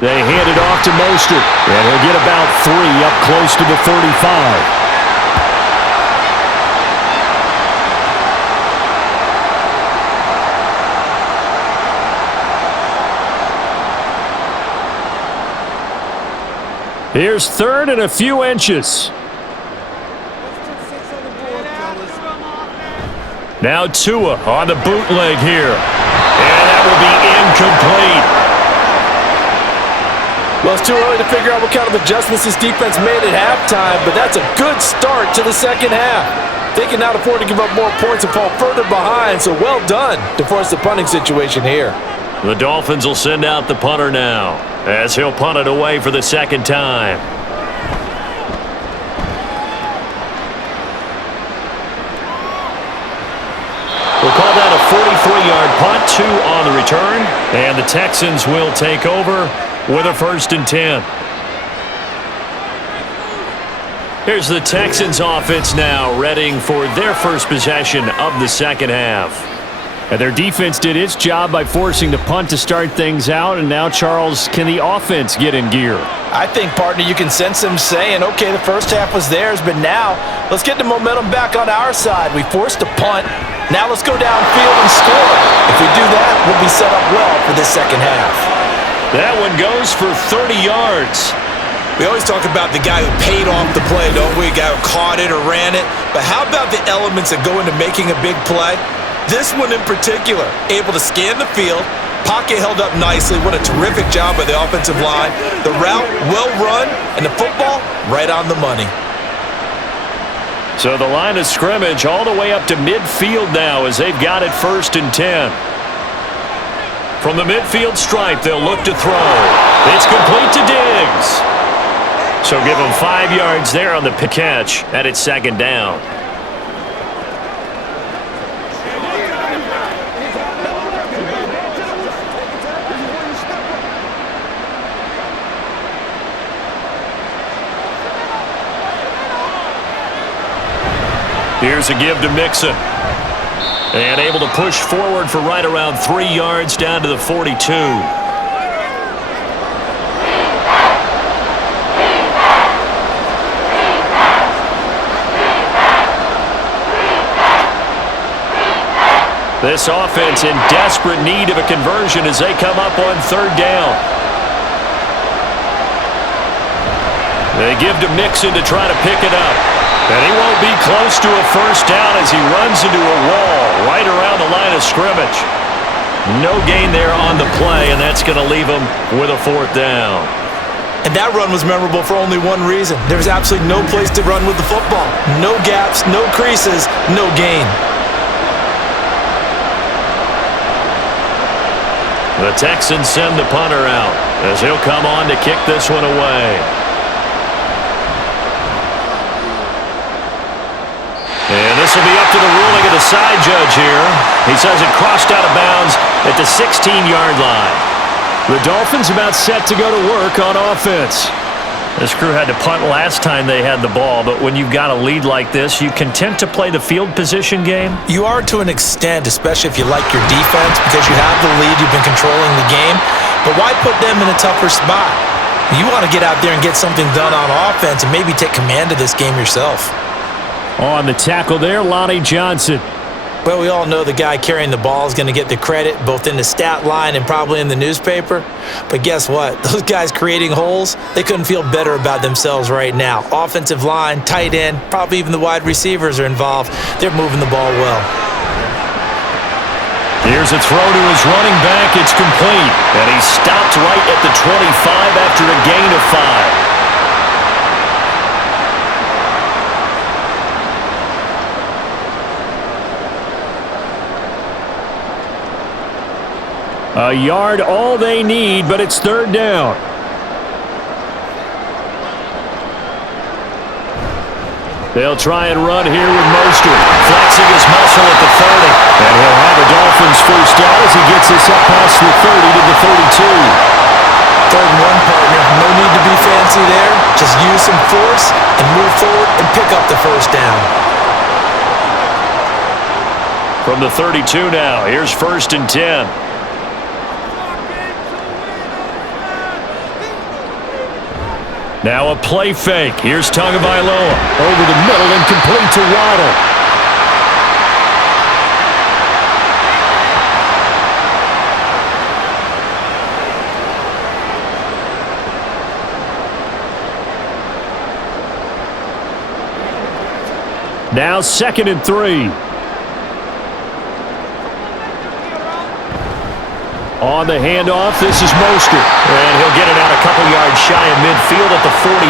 They hand it off to Mostert, and he'll get about 3 up close to the 35. Here's 3rd and a few inches. Now Tua on the bootleg here. And that will be incomplete. Well, it's too early to figure out what kind of adjustments this defense made at halftime, but that's a good start to the second half. They can now afford to give up more points and fall further behind, so well done to force the punting situation here. The Dolphins will send out the punter now, as he'll punt it away for the 2nd time. We'll call that a 43-yard punt, 2 on the return, and the Texans will take over with a 1st and 10. Here's the Texans offense now, readying for their first possession of the second half. And their defense did its job by forcing the punt to start things out, and now, Charles, can the offense get in gear? I think, partner, you can sense them saying, okay, the first half was theirs, but now let's get the momentum back on our side. We forced a punt. Now let's go downfield and score. If we do that, we'll be set up well for this second half. That one goes for 30 yards. We always talk about the guy who paid off the play, don't we? A guy who caught it or ran it. But how about the elements that go into making a big play? This one in particular, able to scan the field, pocket held up nicely. What a terrific job by the offensive line. The route well run, and the football right on the money. So the line of scrimmage all the way up to midfield now as they've got it 1st and 10. From the midfield stripe, they'll look to throw. It's complete to Diggs. So give them 5 yards there on the catch, and it's 2nd down. Here's a give to Mixon. And able to push forward for right around 3 yards down to the 42. This offense in desperate need of a conversion as they come up on 3rd down. They give to Mixon to try to pick it up. And he won't be close to a first down as he runs into a wall right around the line of scrimmage. No gain there on the play, and that's going to leave him with a 4th down. And that run was memorable for only one reason. There was absolutely no place to run with the football. No gaps, no creases, no gain. The Texans send the punter out as he'll come on to kick this one away. And this will be up to the ruling of the side judge here. He says it crossed out of bounds at the 16-yard line. The Dolphins about set to go to work on offense. This crew had to punt last time they had the ball, but when you've got a lead like this, you content to play the field position game? You are to an extent, especially if you like your defense, because you have the lead, you've been controlling the game. But why put them in a tougher spot? You want to get out there and get something done on offense and maybe take command of this game yourself. On the tackle there, Lonnie Johnson. Well, we all know the guy carrying the ball is going to get the credit, both in the stat line and probably in the newspaper. But guess what? Those guys creating holes, they couldn't feel better about themselves right now. Offensive line, tight end, probably even the wide receivers are involved. They're moving the ball well. Here's a throw to his running back. It's complete. And he stopped right at the 25 after a gain of 5. A yard all they need, but it's third down. They'll try and run here with Mostert, flexing his muscle at the 30. And he'll have a Dolphins first down as he gets this up past the 30 to the 32. 3rd and 1, partner. No need to be fancy there. Just use some force and move forward and pick up the first down. From the 32 now, here's 1st and 10. Now a play fake. Here's Tagovailoa over the middle and complete to Waddle. Now 2nd and 3. On the handoff, this is Mostert. And he'll get it out a couple yards shy of midfield at the 48.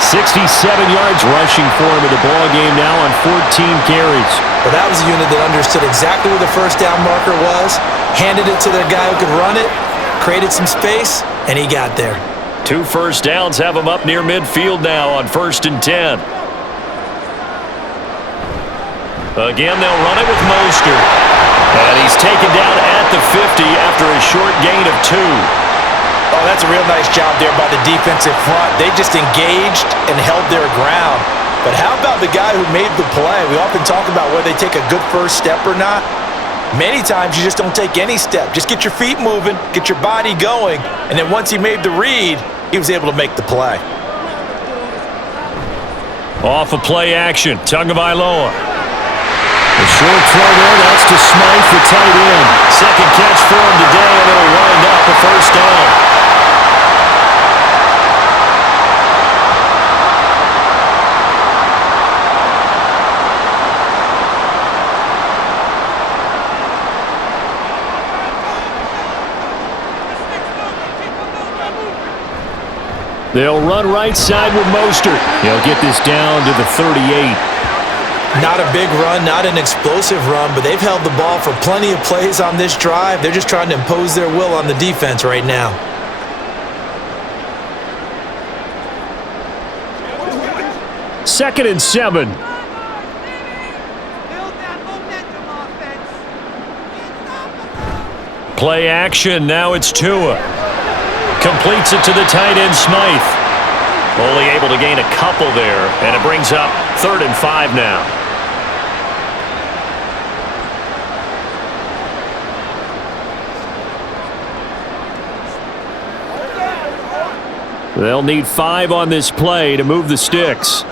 67 yards rushing for him in the ball game now on 14 carries. Well, that was a unit that understood exactly where the first down marker was, handed it to their guy who could run it, created some space, and he got there. 2 first downs have him up near midfield now on 1st and 10. Again, they'll run it with Mostert. And he's taken down at the 50 after a short gain of 2. Oh, that's a real nice job there by the defensive front. They just engaged and held their ground. But how about the guy who made the play? We often talk about whether they take a good first step or not. Many times you just don't take any step. Just get your feet moving, get your body going, and then once he made the read, he was able to make the play. Off of play action, Tagovailoa. The short throw there, that's to Smythe, the tight end. 2nd catch for him today, and it'll wind up a first down. They'll run right side with Mostert. He'll get this down to the 38. Not a big run, not an explosive run, but they've held the ball for plenty of plays on this drive. They're just trying to impose their will on the defense right now. Second and 7. Play action, now it's Tua. Completes it to the tight end, Smythe. Only able to gain a couple there, and it brings up 3rd and 5 now. They'll need 5 on this play to move the sticks.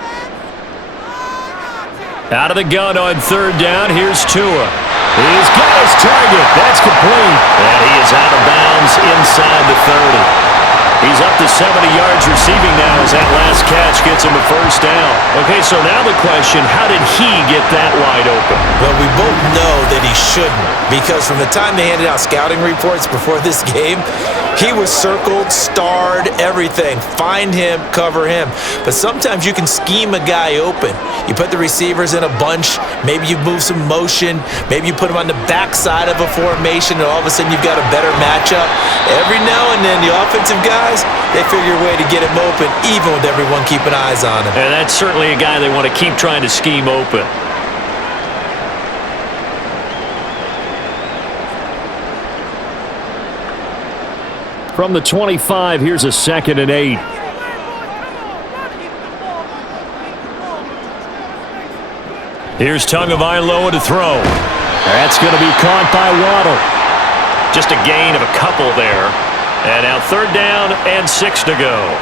Out of the gun on 3rd down, here's Tua. He's got his target. That's complete. And he is out of bounds inside the 30. He's up to 70 yards receiving now as that last catch gets him a first down. Okay, so now the question, how did he get that wide open? Well, we both know that he shouldn't, because from the time they handed out scouting reports before this game, he was circled, starred, everything. Find him, cover him. But sometimes you can scheme a guy open. You put the receivers in a bunch, maybe you move some motion, maybe you put him on the backside of a formation, and all of a sudden you've got a better matchup. Every now and then, the offensive guys, they figure a way to get him open, even with everyone keeping eyes on him. And that's certainly a guy they want to keep trying to scheme open. From the 25, here's a 2nd and 8. Here's Tagovailoa to throw. That's going to be caught by Waddle. Just a gain of a couple there. And now 3rd down and 6 to go.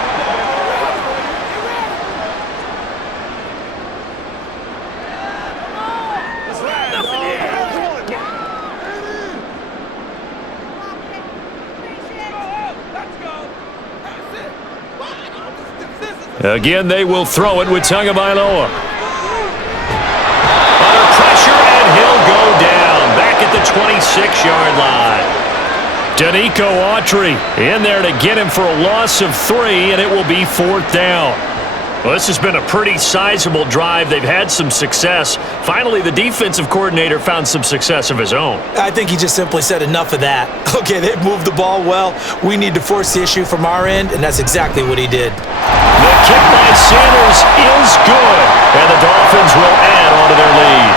Again, they will throw it with Tagovailoa. Under pressure, and he'll go down. Back at the 26-yard line. Danico Autry in there to get him for a loss of 3, and it will be 4th down. Well, this has been a pretty sizable drive. They've had some success. Finally, the defensive coordinator found some success of his own. I think he just simply said enough of that. Okay, they've moved the ball well. We need to force the issue from our end, and that's exactly what he did. The kick by Sanders is good, and the Dolphins will add on to their lead.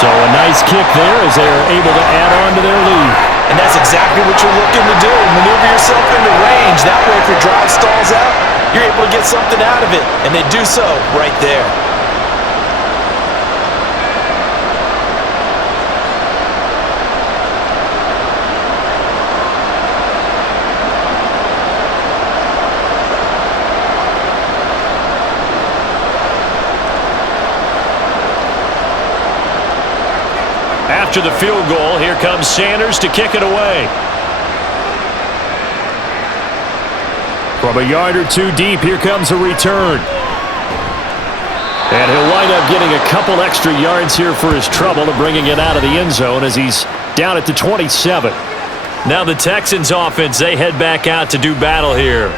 So a nice kick there as they are able to add on to their lead. And that's exactly what you're looking to do. Maneuver yourself into range. That way, if your drive stalls out, you're able to get something out of it. And they do so right there. After the field goal, here comes Sanders to kick it away. From a yard or two deep, here comes a return. And he'll wind up getting a couple extra yards here for his trouble to bringing it out of the end zone as he's down at the 27. Now the Texans offense, they head back out to do battle here.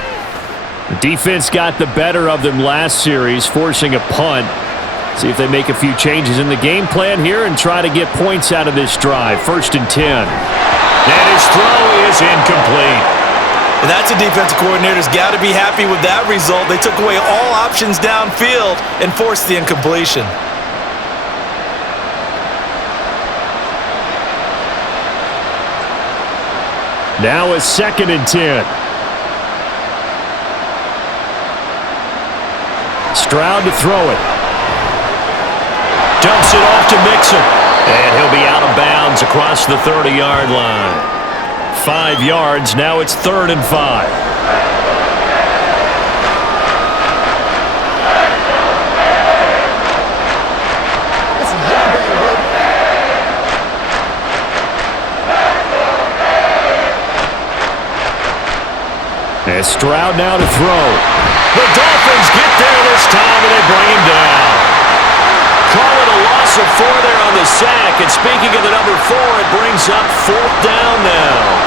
The defense got the better of them last series, forcing a punt. See if they make a few changes in the game plan here and try to get points out of this drive. 1st and 10. And his throw is incomplete. And that's a defensive coordinator's got to be happy with that result. They took away all options downfield and forced the incompletion. Now a 2nd and 10. Stroud to throw it. Dumps it off to Mixon. And he'll be out of bounds across the 30-yard line. 5 yards. Now it's 3rd and 5. And Stroud now to throw. The Dolphins get there this time and they bring him down. Call it a loss of 4 there on the sack. And speaking of the number 4, it brings up 4th down now.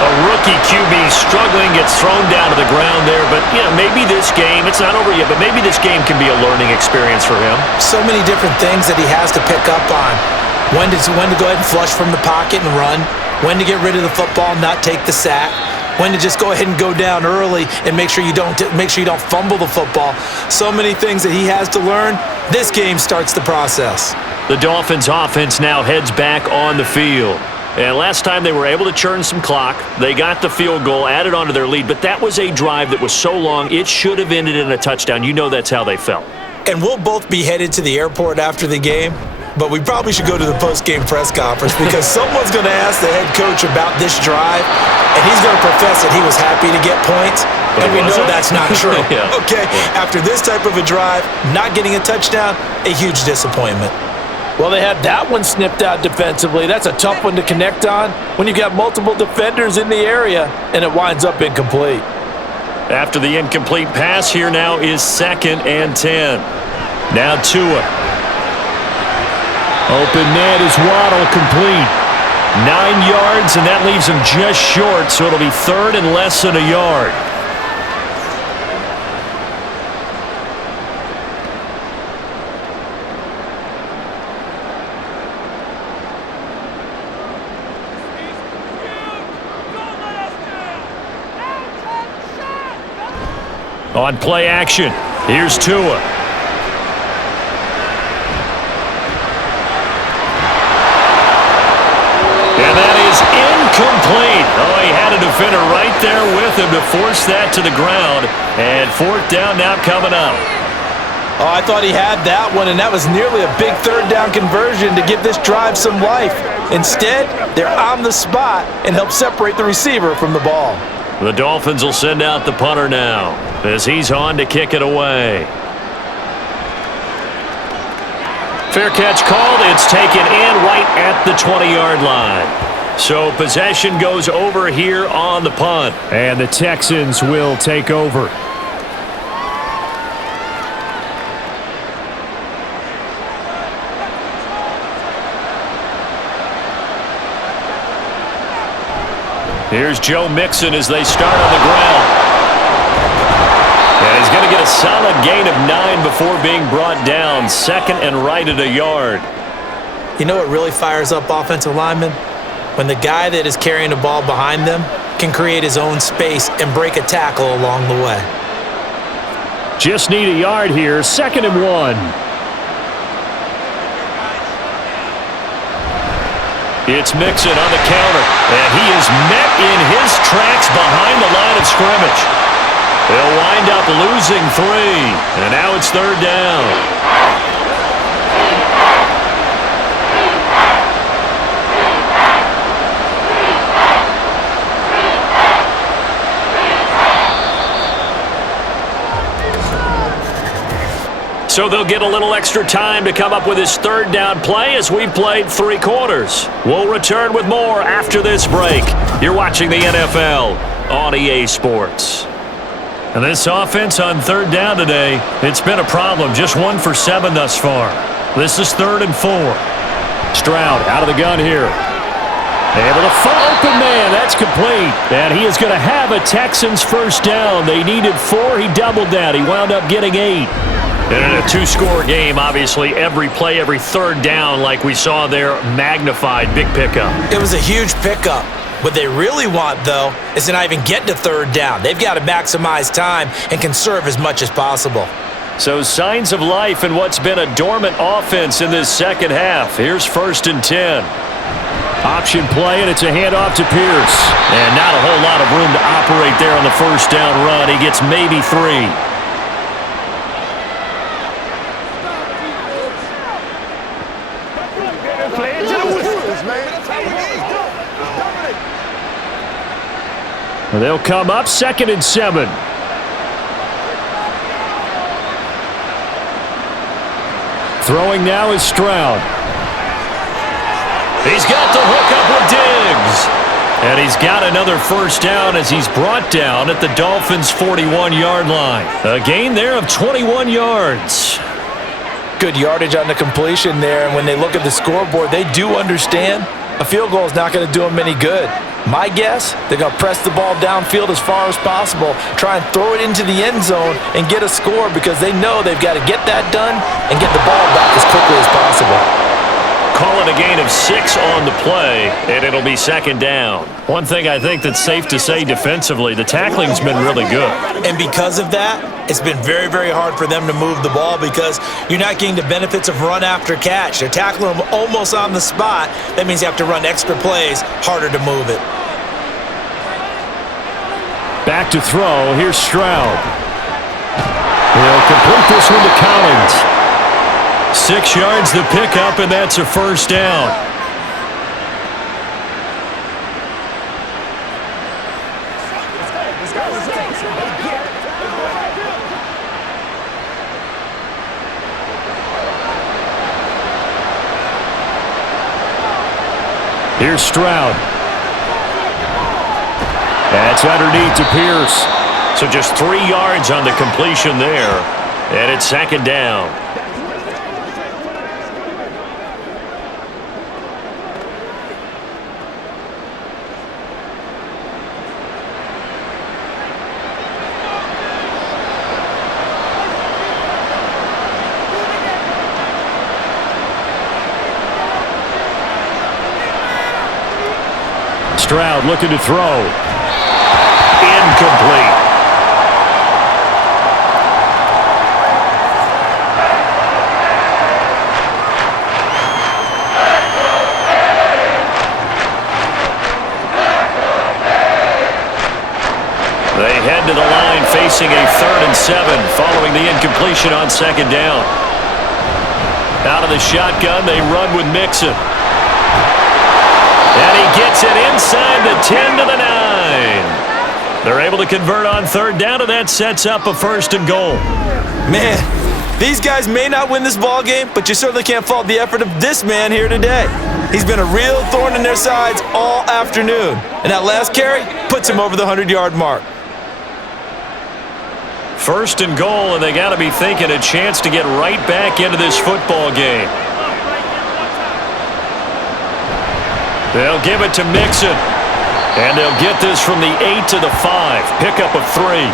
A rookie QB struggling, gets thrown down to the ground there. But, you know, maybe this game, it's not over yet, but maybe this game can be a learning experience for him. So many different things that he has to pick up on. When to go ahead and flush from the pocket and run. When to get rid of the football and not take the sack. When to just go ahead and go down early and make sure you don't fumble the football. So many things that he has to learn. This game starts the process. The Dolphins offense now heads back on the field. And last time they were able to churn some clock. They got the field goal, added onto their lead, but that was a drive that was so long it should have ended in a touchdown. You know that's how they felt. And we'll both be headed to the airport after the game. But we probably should go to the post-game press conference because someone's going to ask the head coach about this drive, and he's going to profess that he was happy to get points, and we know that's not true. Yeah. Okay, after this type of a drive, not getting a touchdown, a huge disappointment. Well, they had that one snipped out defensively. That's a tough one to connect on when you've got multiple defenders in the area, and it winds up incomplete. After the incomplete pass, here now is 2nd and 10. Now Tua. Open net is Waddle, complete. 9 yards, and that leaves him just short, so it'll be 3rd and less than a yard. On play action, here's Tua. And that is incomplete. Oh, he had a defender right there with him to force that to the ground. And 4th down now coming up. Oh, I thought he had that one, and that was nearly a big 3rd down conversion to give this drive some life. Instead, they're on the spot and help separate the receiver from the ball. The Dolphins will send out the punter now as he's on to kick it away. Fair catch called. It's taken in right at the 20-yard line. So possession goes over here on the punt. And the Texans will take over. Here's Joe Mixon as they start on the ground. And he's going to get a solid gain of 9 before being brought down. Second and right at a yard. You know what really fires up offensive linemen? When the guy that is carrying the ball behind them can create his own space and break a tackle along the way. Just need a yard here. 2nd and 1. It's Mixon on the counter, and he is met in his tracks behind the line of scrimmage. They'll wind up losing 3, and now it's 3rd down. So they'll get a little extra time to come up with his 3rd down play as we've played 3 quarters. We'll return with more after this break. You're watching the NFL on EA Sports. And this offense on 3rd down today, it's been a problem. Just 1 for 7 thus far. This is 3rd and 4. Stroud out of the gun here. Able to find open man. That's complete. And he is going to have a Texans 1st down. They needed 4. He doubled that. He wound up getting 8. And in a 2-score game, obviously, every play, every 3rd down, like we saw there, magnified. Big pickup. It was a huge pickup. What they really want, though, is to not even get to 3rd down. They've got to maximize time and conserve as much as possible. So signs of life in what's been a dormant offense in this 2nd half. Here's 1st and 10. Option play, and it's a handoff to Pierce. And not a whole lot of room to operate there on the 1st down run. He gets maybe 3. They'll come up 2nd and 7. Throwing now is Stroud. He's got the hook up with Diggs. And he's got another 1st down as he's brought down at the Dolphins' 41-yard line. A gain there of 21 yards. Good yardage on the completion there, and when they look at the scoreboard, they do understand a field goal is not going to do them any good. My guess, they're going to press the ball downfield as far as possible, try and throw it into the end zone and get a score because they know they've got to get that done and get the ball back as quickly as possible. Call it a gain of 6 on the play, and it'll be 2nd down. One thing I think that's safe to say defensively, the tackling's been really good. And because of that, it's been very, very hard for them to move the ball because you're not getting the benefits of run after catch. They're tackling them almost on the spot. That means you have to run extra plays, harder to move it. Back to throw. Here's Stroud. He'll complete this one to Collins. 6 yards the pickup, and that's a 1st down. Here's Stroud. That's underneath to Pierce. So just 3 yards on the completion there. And it's 2nd down. Stroud looking to throw. Incomplete. They head to the line facing a 3rd and 7 following the incompletion on 2nd down. Out of the shotgun, they run with Mixon. And he gets it inside the 10 to the 9. They're able to convert on 3rd down, and that sets up a 1st and goal. Man, these guys may not win this ball game, but you certainly can't fault the effort of this man here today. He's been a real thorn in their sides all afternoon. And that last carry puts him over the 100-yard mark. 1st and goal, and they got to be thinking a chance to get right back into this football game. They'll give it to Mixon. And they'll get this from the 8 to the 5. Pickup of 3.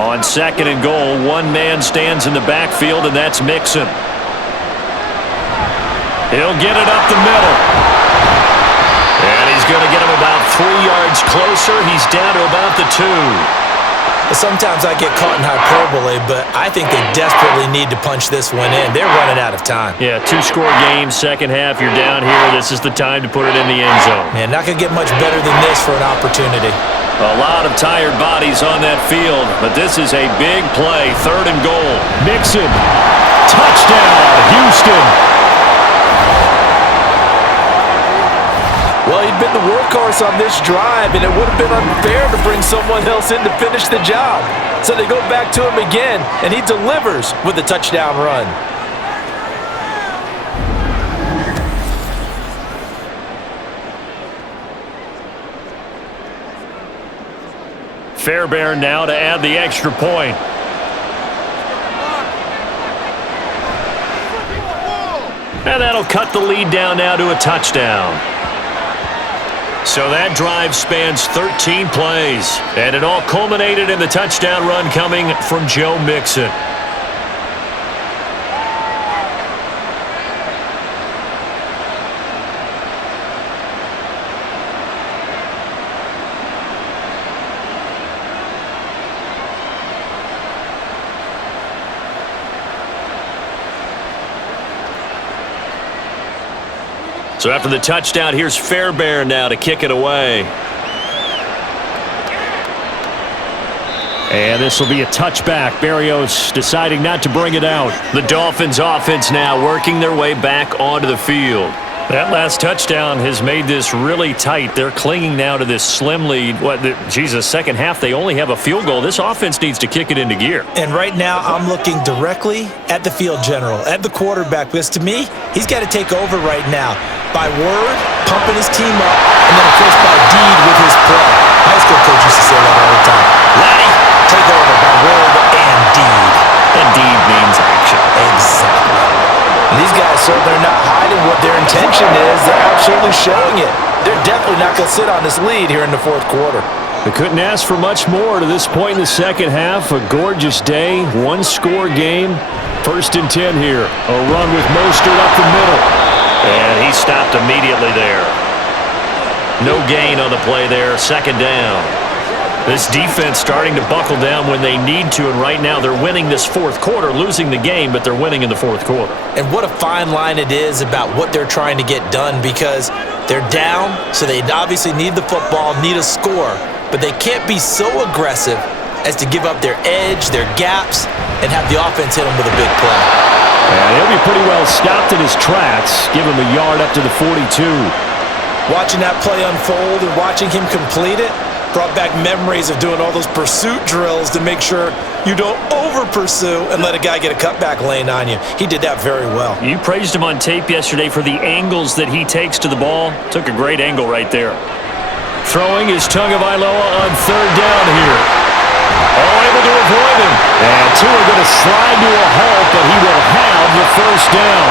On 2nd and goal, one man stands in the backfield, and that's Mixon. He'll get it up the middle. And he's going to get him about 3 yards closer. He's down to about the 2. Sometimes I get caught in hyperbole, but I think they desperately need to punch this one in. They're running out of time. Yeah, 2-score game, second half, you're down here. This is the time to put it in the end zone. Man, not going to get much better than this for an opportunity. A lot of tired bodies on that field, but this is a big play. 3rd and goal. Mixon. Touchdown, Houston. Well, he'd been the workhorse on this drive, and it would have been unfair to bring someone else in to finish the job. So they go back to him again, and he delivers with a touchdown run. Fairbairn now to add the extra point. And that'll cut the lead down now to a touchdown. So that drive spans 13 plays, and it all culminated in the touchdown run coming from Joe Mixon. So after the touchdown, here's Fairbairn now to kick it away. And this will be a touchback. Barrios deciding not to bring it out. The Dolphins offense now working their way back onto the field. That last touchdown has made this really tight. They're clinging now to this slim lead. Second half, they only have a field goal. This offense needs to kick it into gear. And right now, I'm looking directly at the field general, at the quarterback, because to me, he's got to take over right now by word, pumping his team up, and then, of course, by deed with his play. High school coach used to say that all the time. Laddie, take over by word and deed. And deed means action. Exactly. And these guys, sir, they're not hiding what their intention is. They're absolutely showing it. They're definitely not going to sit on this lead here in the 4th quarter. They couldn't ask for much more to this point in the second half. A gorgeous day, 1-score game. 1st and 10 here. A run with Mostert up the middle. And he stopped immediately there. No gain on the play there. 2nd down. This defense starting to buckle down when they need to, and right now they're winning this 4th quarter, losing the game, but they're winning in the 4th quarter. And what a fine line it is about what they're trying to get done, because they're down, so they obviously need the football, need a score, but they can't be so aggressive as to give up their edge, their gaps, and have the offense hit them with a big play. And he'll be pretty well stopped in his tracks. Give him a yard up to the 42. Watching that play unfold and watching him complete it brought back memories of doing all those pursuit drills to make sure you don't over-pursue and let a guy get a cutback lane on you. He did that very well. You praised him on tape yesterday for the angles that he takes to the ball. Took a great angle right there. Throwing is Tagovailoa on 3rd down here. Able to avoid him. And Tua going to slide to a halt, but he will have the 1st down.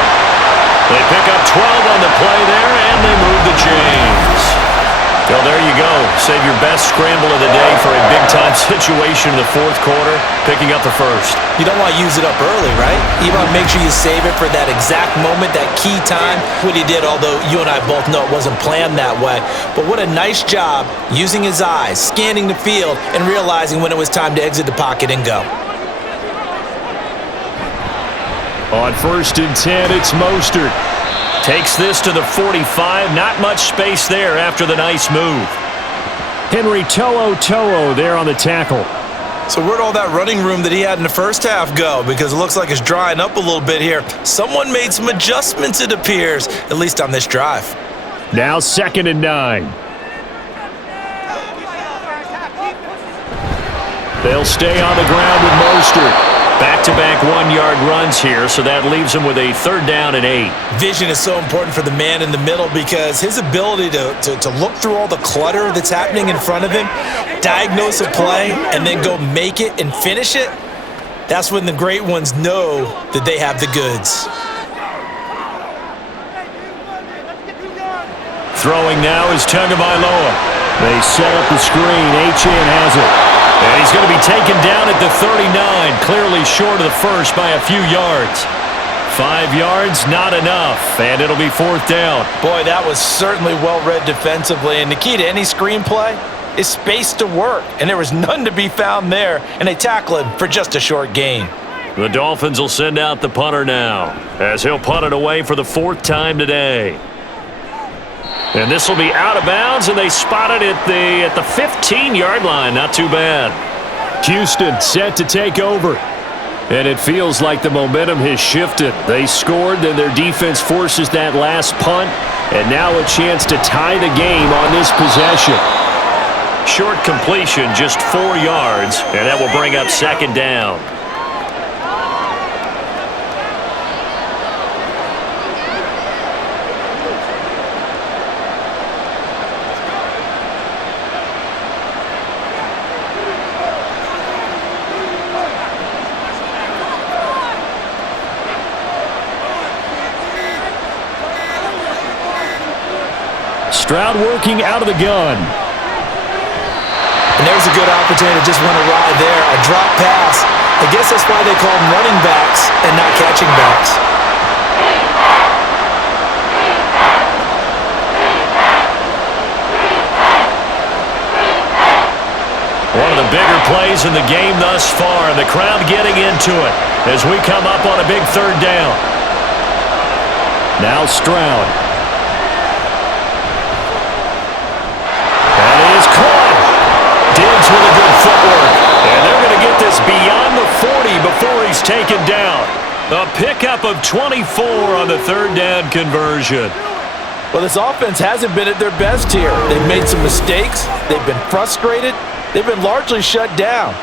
They pick up 12 on the play there, and they move the chains. Well, there you go. Save your best scramble of the day for a big-time situation in the 4th quarter, picking up the 1st. You don't want to use it up early, right? You want to make sure you save it for that exact moment, that key time. What he did, although you and I both know it wasn't planned that way. But what a nice job using his eyes, scanning the field, and realizing when it was time to exit the pocket and go. On 1st and 10, it's Mostert. Takes this to the 45. Not much space there after the nice move. Henry To'o there on the tackle. So where'd all that running room that he had in the first half go? Because it looks like it's drying up a little bit here. Someone made some adjustments, it appears, at least on this drive. Now 2nd and 9. They'll stay on the ground with Mostert. Back-to-back 1-yard runs here, so that leaves him with a 3rd down and 8. Vision is so important for the man in the middle because his ability to look through all the clutter that's happening in front of him, diagnose a play, and then go make it and finish it, that's when the great ones know that they have the goods. Throwing now is Tagovailoa. They set up the screen. Achane has it. And he's going to be taken down at the 39, clearly short of the first by a few yards. 5 yards, not enough, and it'll be 4th down. Boy, that was certainly well-read defensively, and the key to any screenplay is space to work, and there was none to be found there, and they tackle him for just a short gain. The Dolphins will send out the punter now, as he'll punt it away for the 4th time today. And this will be out of bounds, and they spot it at the 15-yard line. Not too bad. Houston set to take over. And it feels like the momentum has shifted. They scored, then their defense forces that last punt, and now a chance to tie the game on this possession. Short completion, just 4 yards, and that will bring up 2nd down. Stroud working out of the gun. And there's a good opportunity to just run a ride there. A drop pass. I guess that's why they call them running backs and not catching backs. One of the bigger plays in the game thus far. The crowd getting into it as we come up on a big 3rd down. Now Stroud. Diggs with a good footwork. And they're going to get this beyond the 40 before he's taken down. A pickup of 24 on the 3rd down conversion. Well, this offense hasn't been at their best here. They've made some mistakes. They've been frustrated. They've been largely shut down.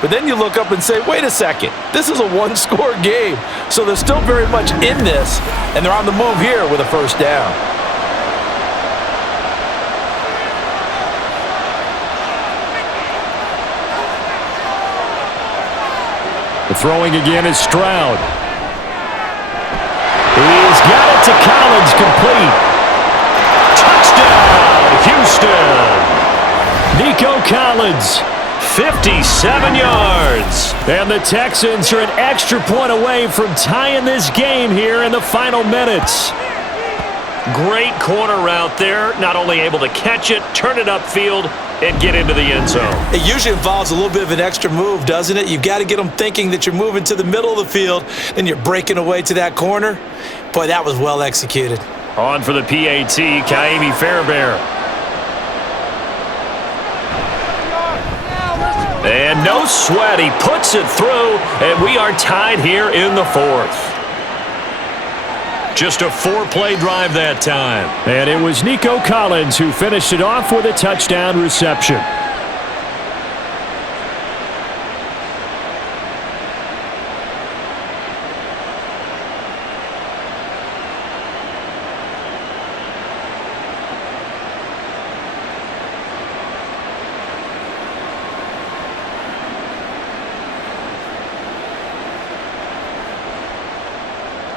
But then you look up and say, wait a second, this is a one-score game. So they're still very much in this, and they're on the move here with a 1st down. The throwing again is Stroud. He's got it to Collins, complete. Touchdown, Houston. Nico Collins, 57 yards. And the Texans are an extra point away from tying this game here in the final minutes. Great corner route there. Not only able to catch it, turn it upfield, and get into the end zone. It usually involves a little bit of an extra move, doesn't it? You've got to get them thinking that you're moving to the middle of the field and you're breaking away to that corner. Boy, that was well executed. On for the PAT, Kaimi Fairbairn. And no sweat, he puts it through, and we are tied here in the 4th. Just a 4-play drive that time. And it was Nico Collins who finished it off with a touchdown reception.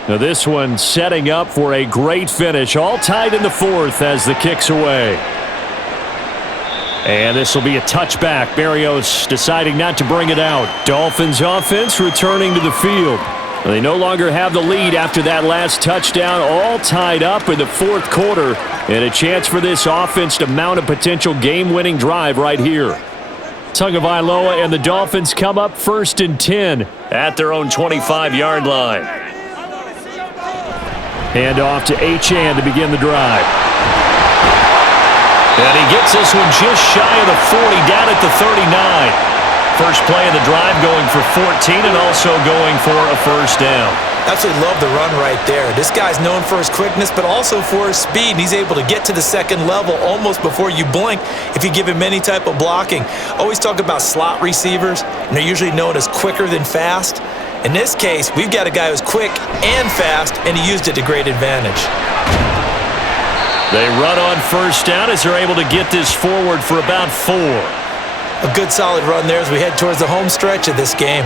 Now this one setting up for a great finish. All tied in the 4th as the kick's away. And this will be a touchback. Berrios deciding not to bring it out. Dolphins offense returning to the field. They no longer have the lead after that last touchdown. All tied up in the 4th quarter. And a chance for this offense to mount a potential game-winning drive right here. Tagovailoa and the Dolphins come up 1st and 10 at their own 25-yard line. Hand off to Achane to begin the drive. And he gets this one just shy of the 40, down at the 39. First play of the drive going for 14 and also going for a 1st down. Absolutely love the run right there. This guy's known for his quickness, but also for his speed. He's able to get to the 2nd level almost before you blink if you give him any type of blocking. Always talk about slot receivers, and they're usually known as quicker than fast. In this case, we've got a guy who's quick and fast, and he used it to great advantage. They run on 1st down as they're able to get this forward for about 4. A good solid run there as we head towards the home stretch of this game.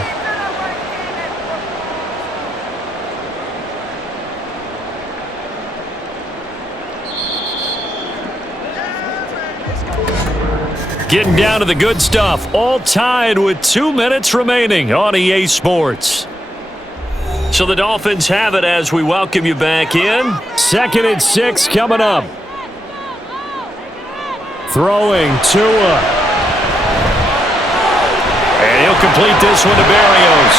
Getting down to the good stuff, all tied with 2 minutes remaining on EA Sports. So the Dolphins have it as we welcome you back in. 2nd and 6 coming up. Throwing Tua. And he'll complete this one to Berrios.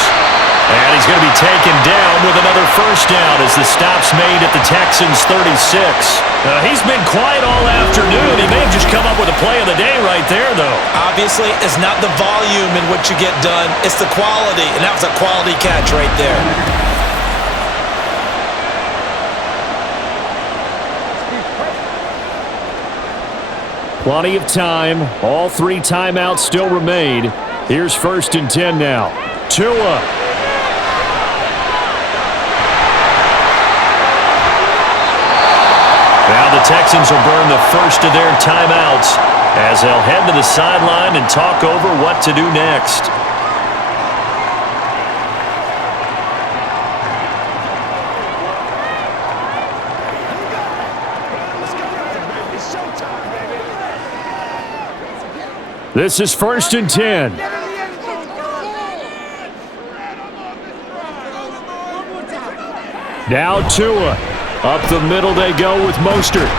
And he's going to be taken down with another first down as the stop's made at the Texans' 36. He's been quiet all afternoon. He may have just come up with a play of the day right there, though. Obviously, it's not the volume in what you get done. It's the quality, and that was a quality catch right there. Plenty of time. All 3 timeouts still remain. Here's 1st and 10 now. Tua. Now the Texans will burn the first of their timeouts as they'll head to the sideline and talk over what to do next. This is 1st and 10. Now Tua. Up the middle they go with Mostert.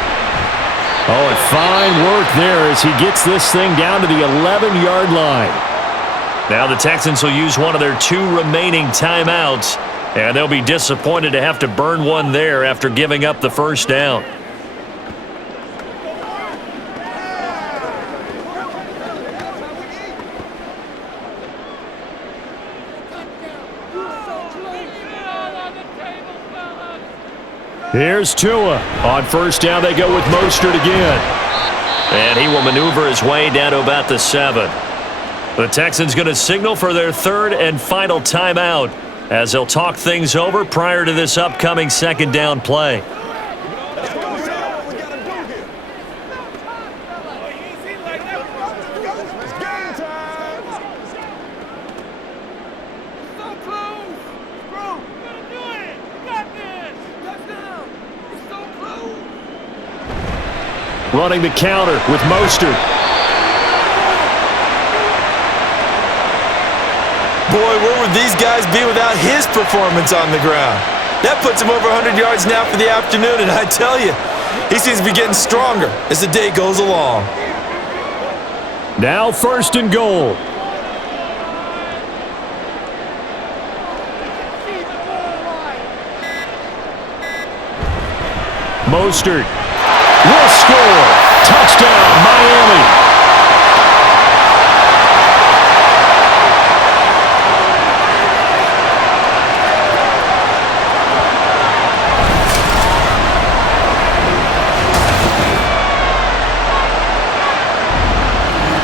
Oh, and fine work there as he gets this thing down to the 11-yard line. Now the Texans will use one of their 2 remaining timeouts, and they'll be disappointed to have to burn one there after giving up the first down. Here's Tua. On first down, they go with Mostert again. And he will maneuver his way down to about the 7. The Texans going to signal for their 3rd and final timeout as they'll talk things over prior to this upcoming 2nd down play. Running the counter with Mostert. Boy, where would these guys be without his performance on the ground? That puts him over 100 yards now for the afternoon, and I tell you, he seems to be getting stronger as the day goes along. Now 1st and goal. Mostert will score. Touchdown, Miami.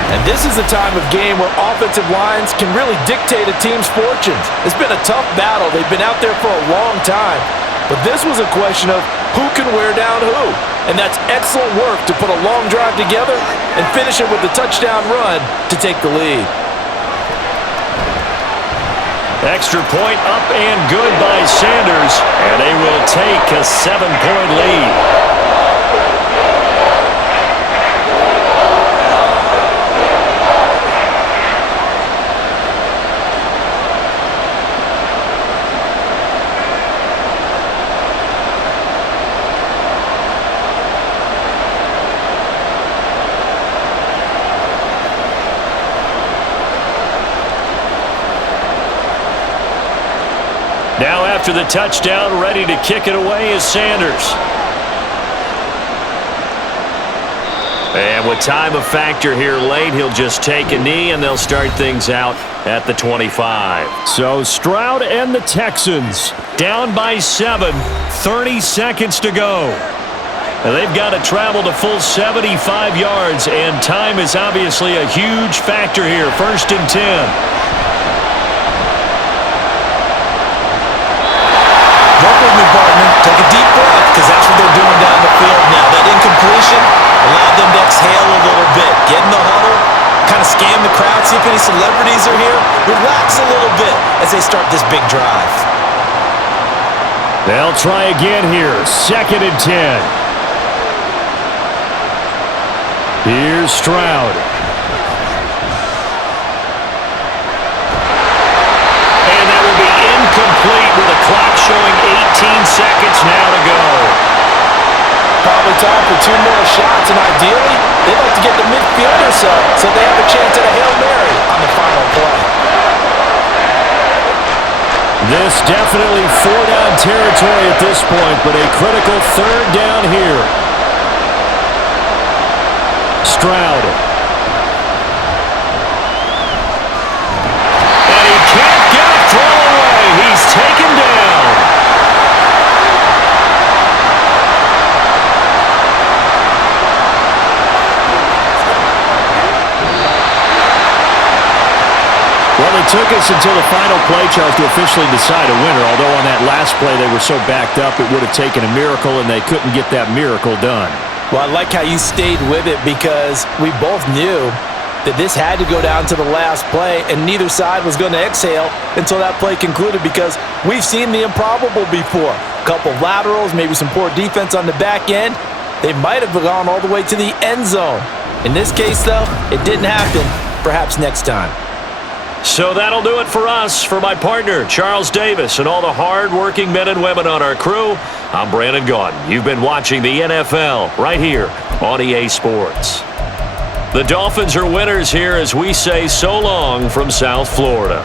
And this is the time of game where offensive lines can really dictate a team's fortunes. It's been a tough battle. They've been out there for a long time. But this was a question of who can wear down who. And that's excellent work to put a long drive together and finish it with a touchdown run to take the lead. Extra point up and good by Sanders, and they will take a 7-point lead. Now after the touchdown, ready to kick it away is Sanders. And with time a factor here late, he'll just take a knee and they'll start things out at the 25. So Stroud and the Texans down by 7, 30 seconds to go. And they've got to travel to full 75 yards, and time is obviously a huge factor here. 1st and 10. Work with me, partner. Take a deep breath, because that's what they're doing down the field now. That incompletion allowed them to exhale a little bit. Get in the huddle, kind of scan the crowd, see if any celebrities are here. Relax a little bit as they start this big drive. They'll try again here. 2nd and 10. Here's Stroud. defense, and ideally, they'd like to get to midfield or so they have a chance at a Hail Mary on the final play. This definitely 4-down territory at this point, but a critical 3rd down here. Stroud. And he can't get a throw away. He's taken down. Well, it took us until the final play, Charles, to officially decide a winner, although on that last play they were so backed up it would have taken a miracle, and they couldn't get that miracle done. Well, I like how you stayed with it because we both knew that this had to go down to the last play, and neither side was going to exhale until that play concluded because we've seen the improbable before. A couple laterals, maybe some poor defense on the back end. They might have gone all the way to the end zone. In this case, though, it didn't happen. Perhaps next time. So that'll do it for us. For my partner, Charles Davis, and all the hard-working men and women on our crew, I'm Brandon Gaudin. You've been watching the NFL right here on EA Sports. The Dolphins are winners here as we say so long from South Florida.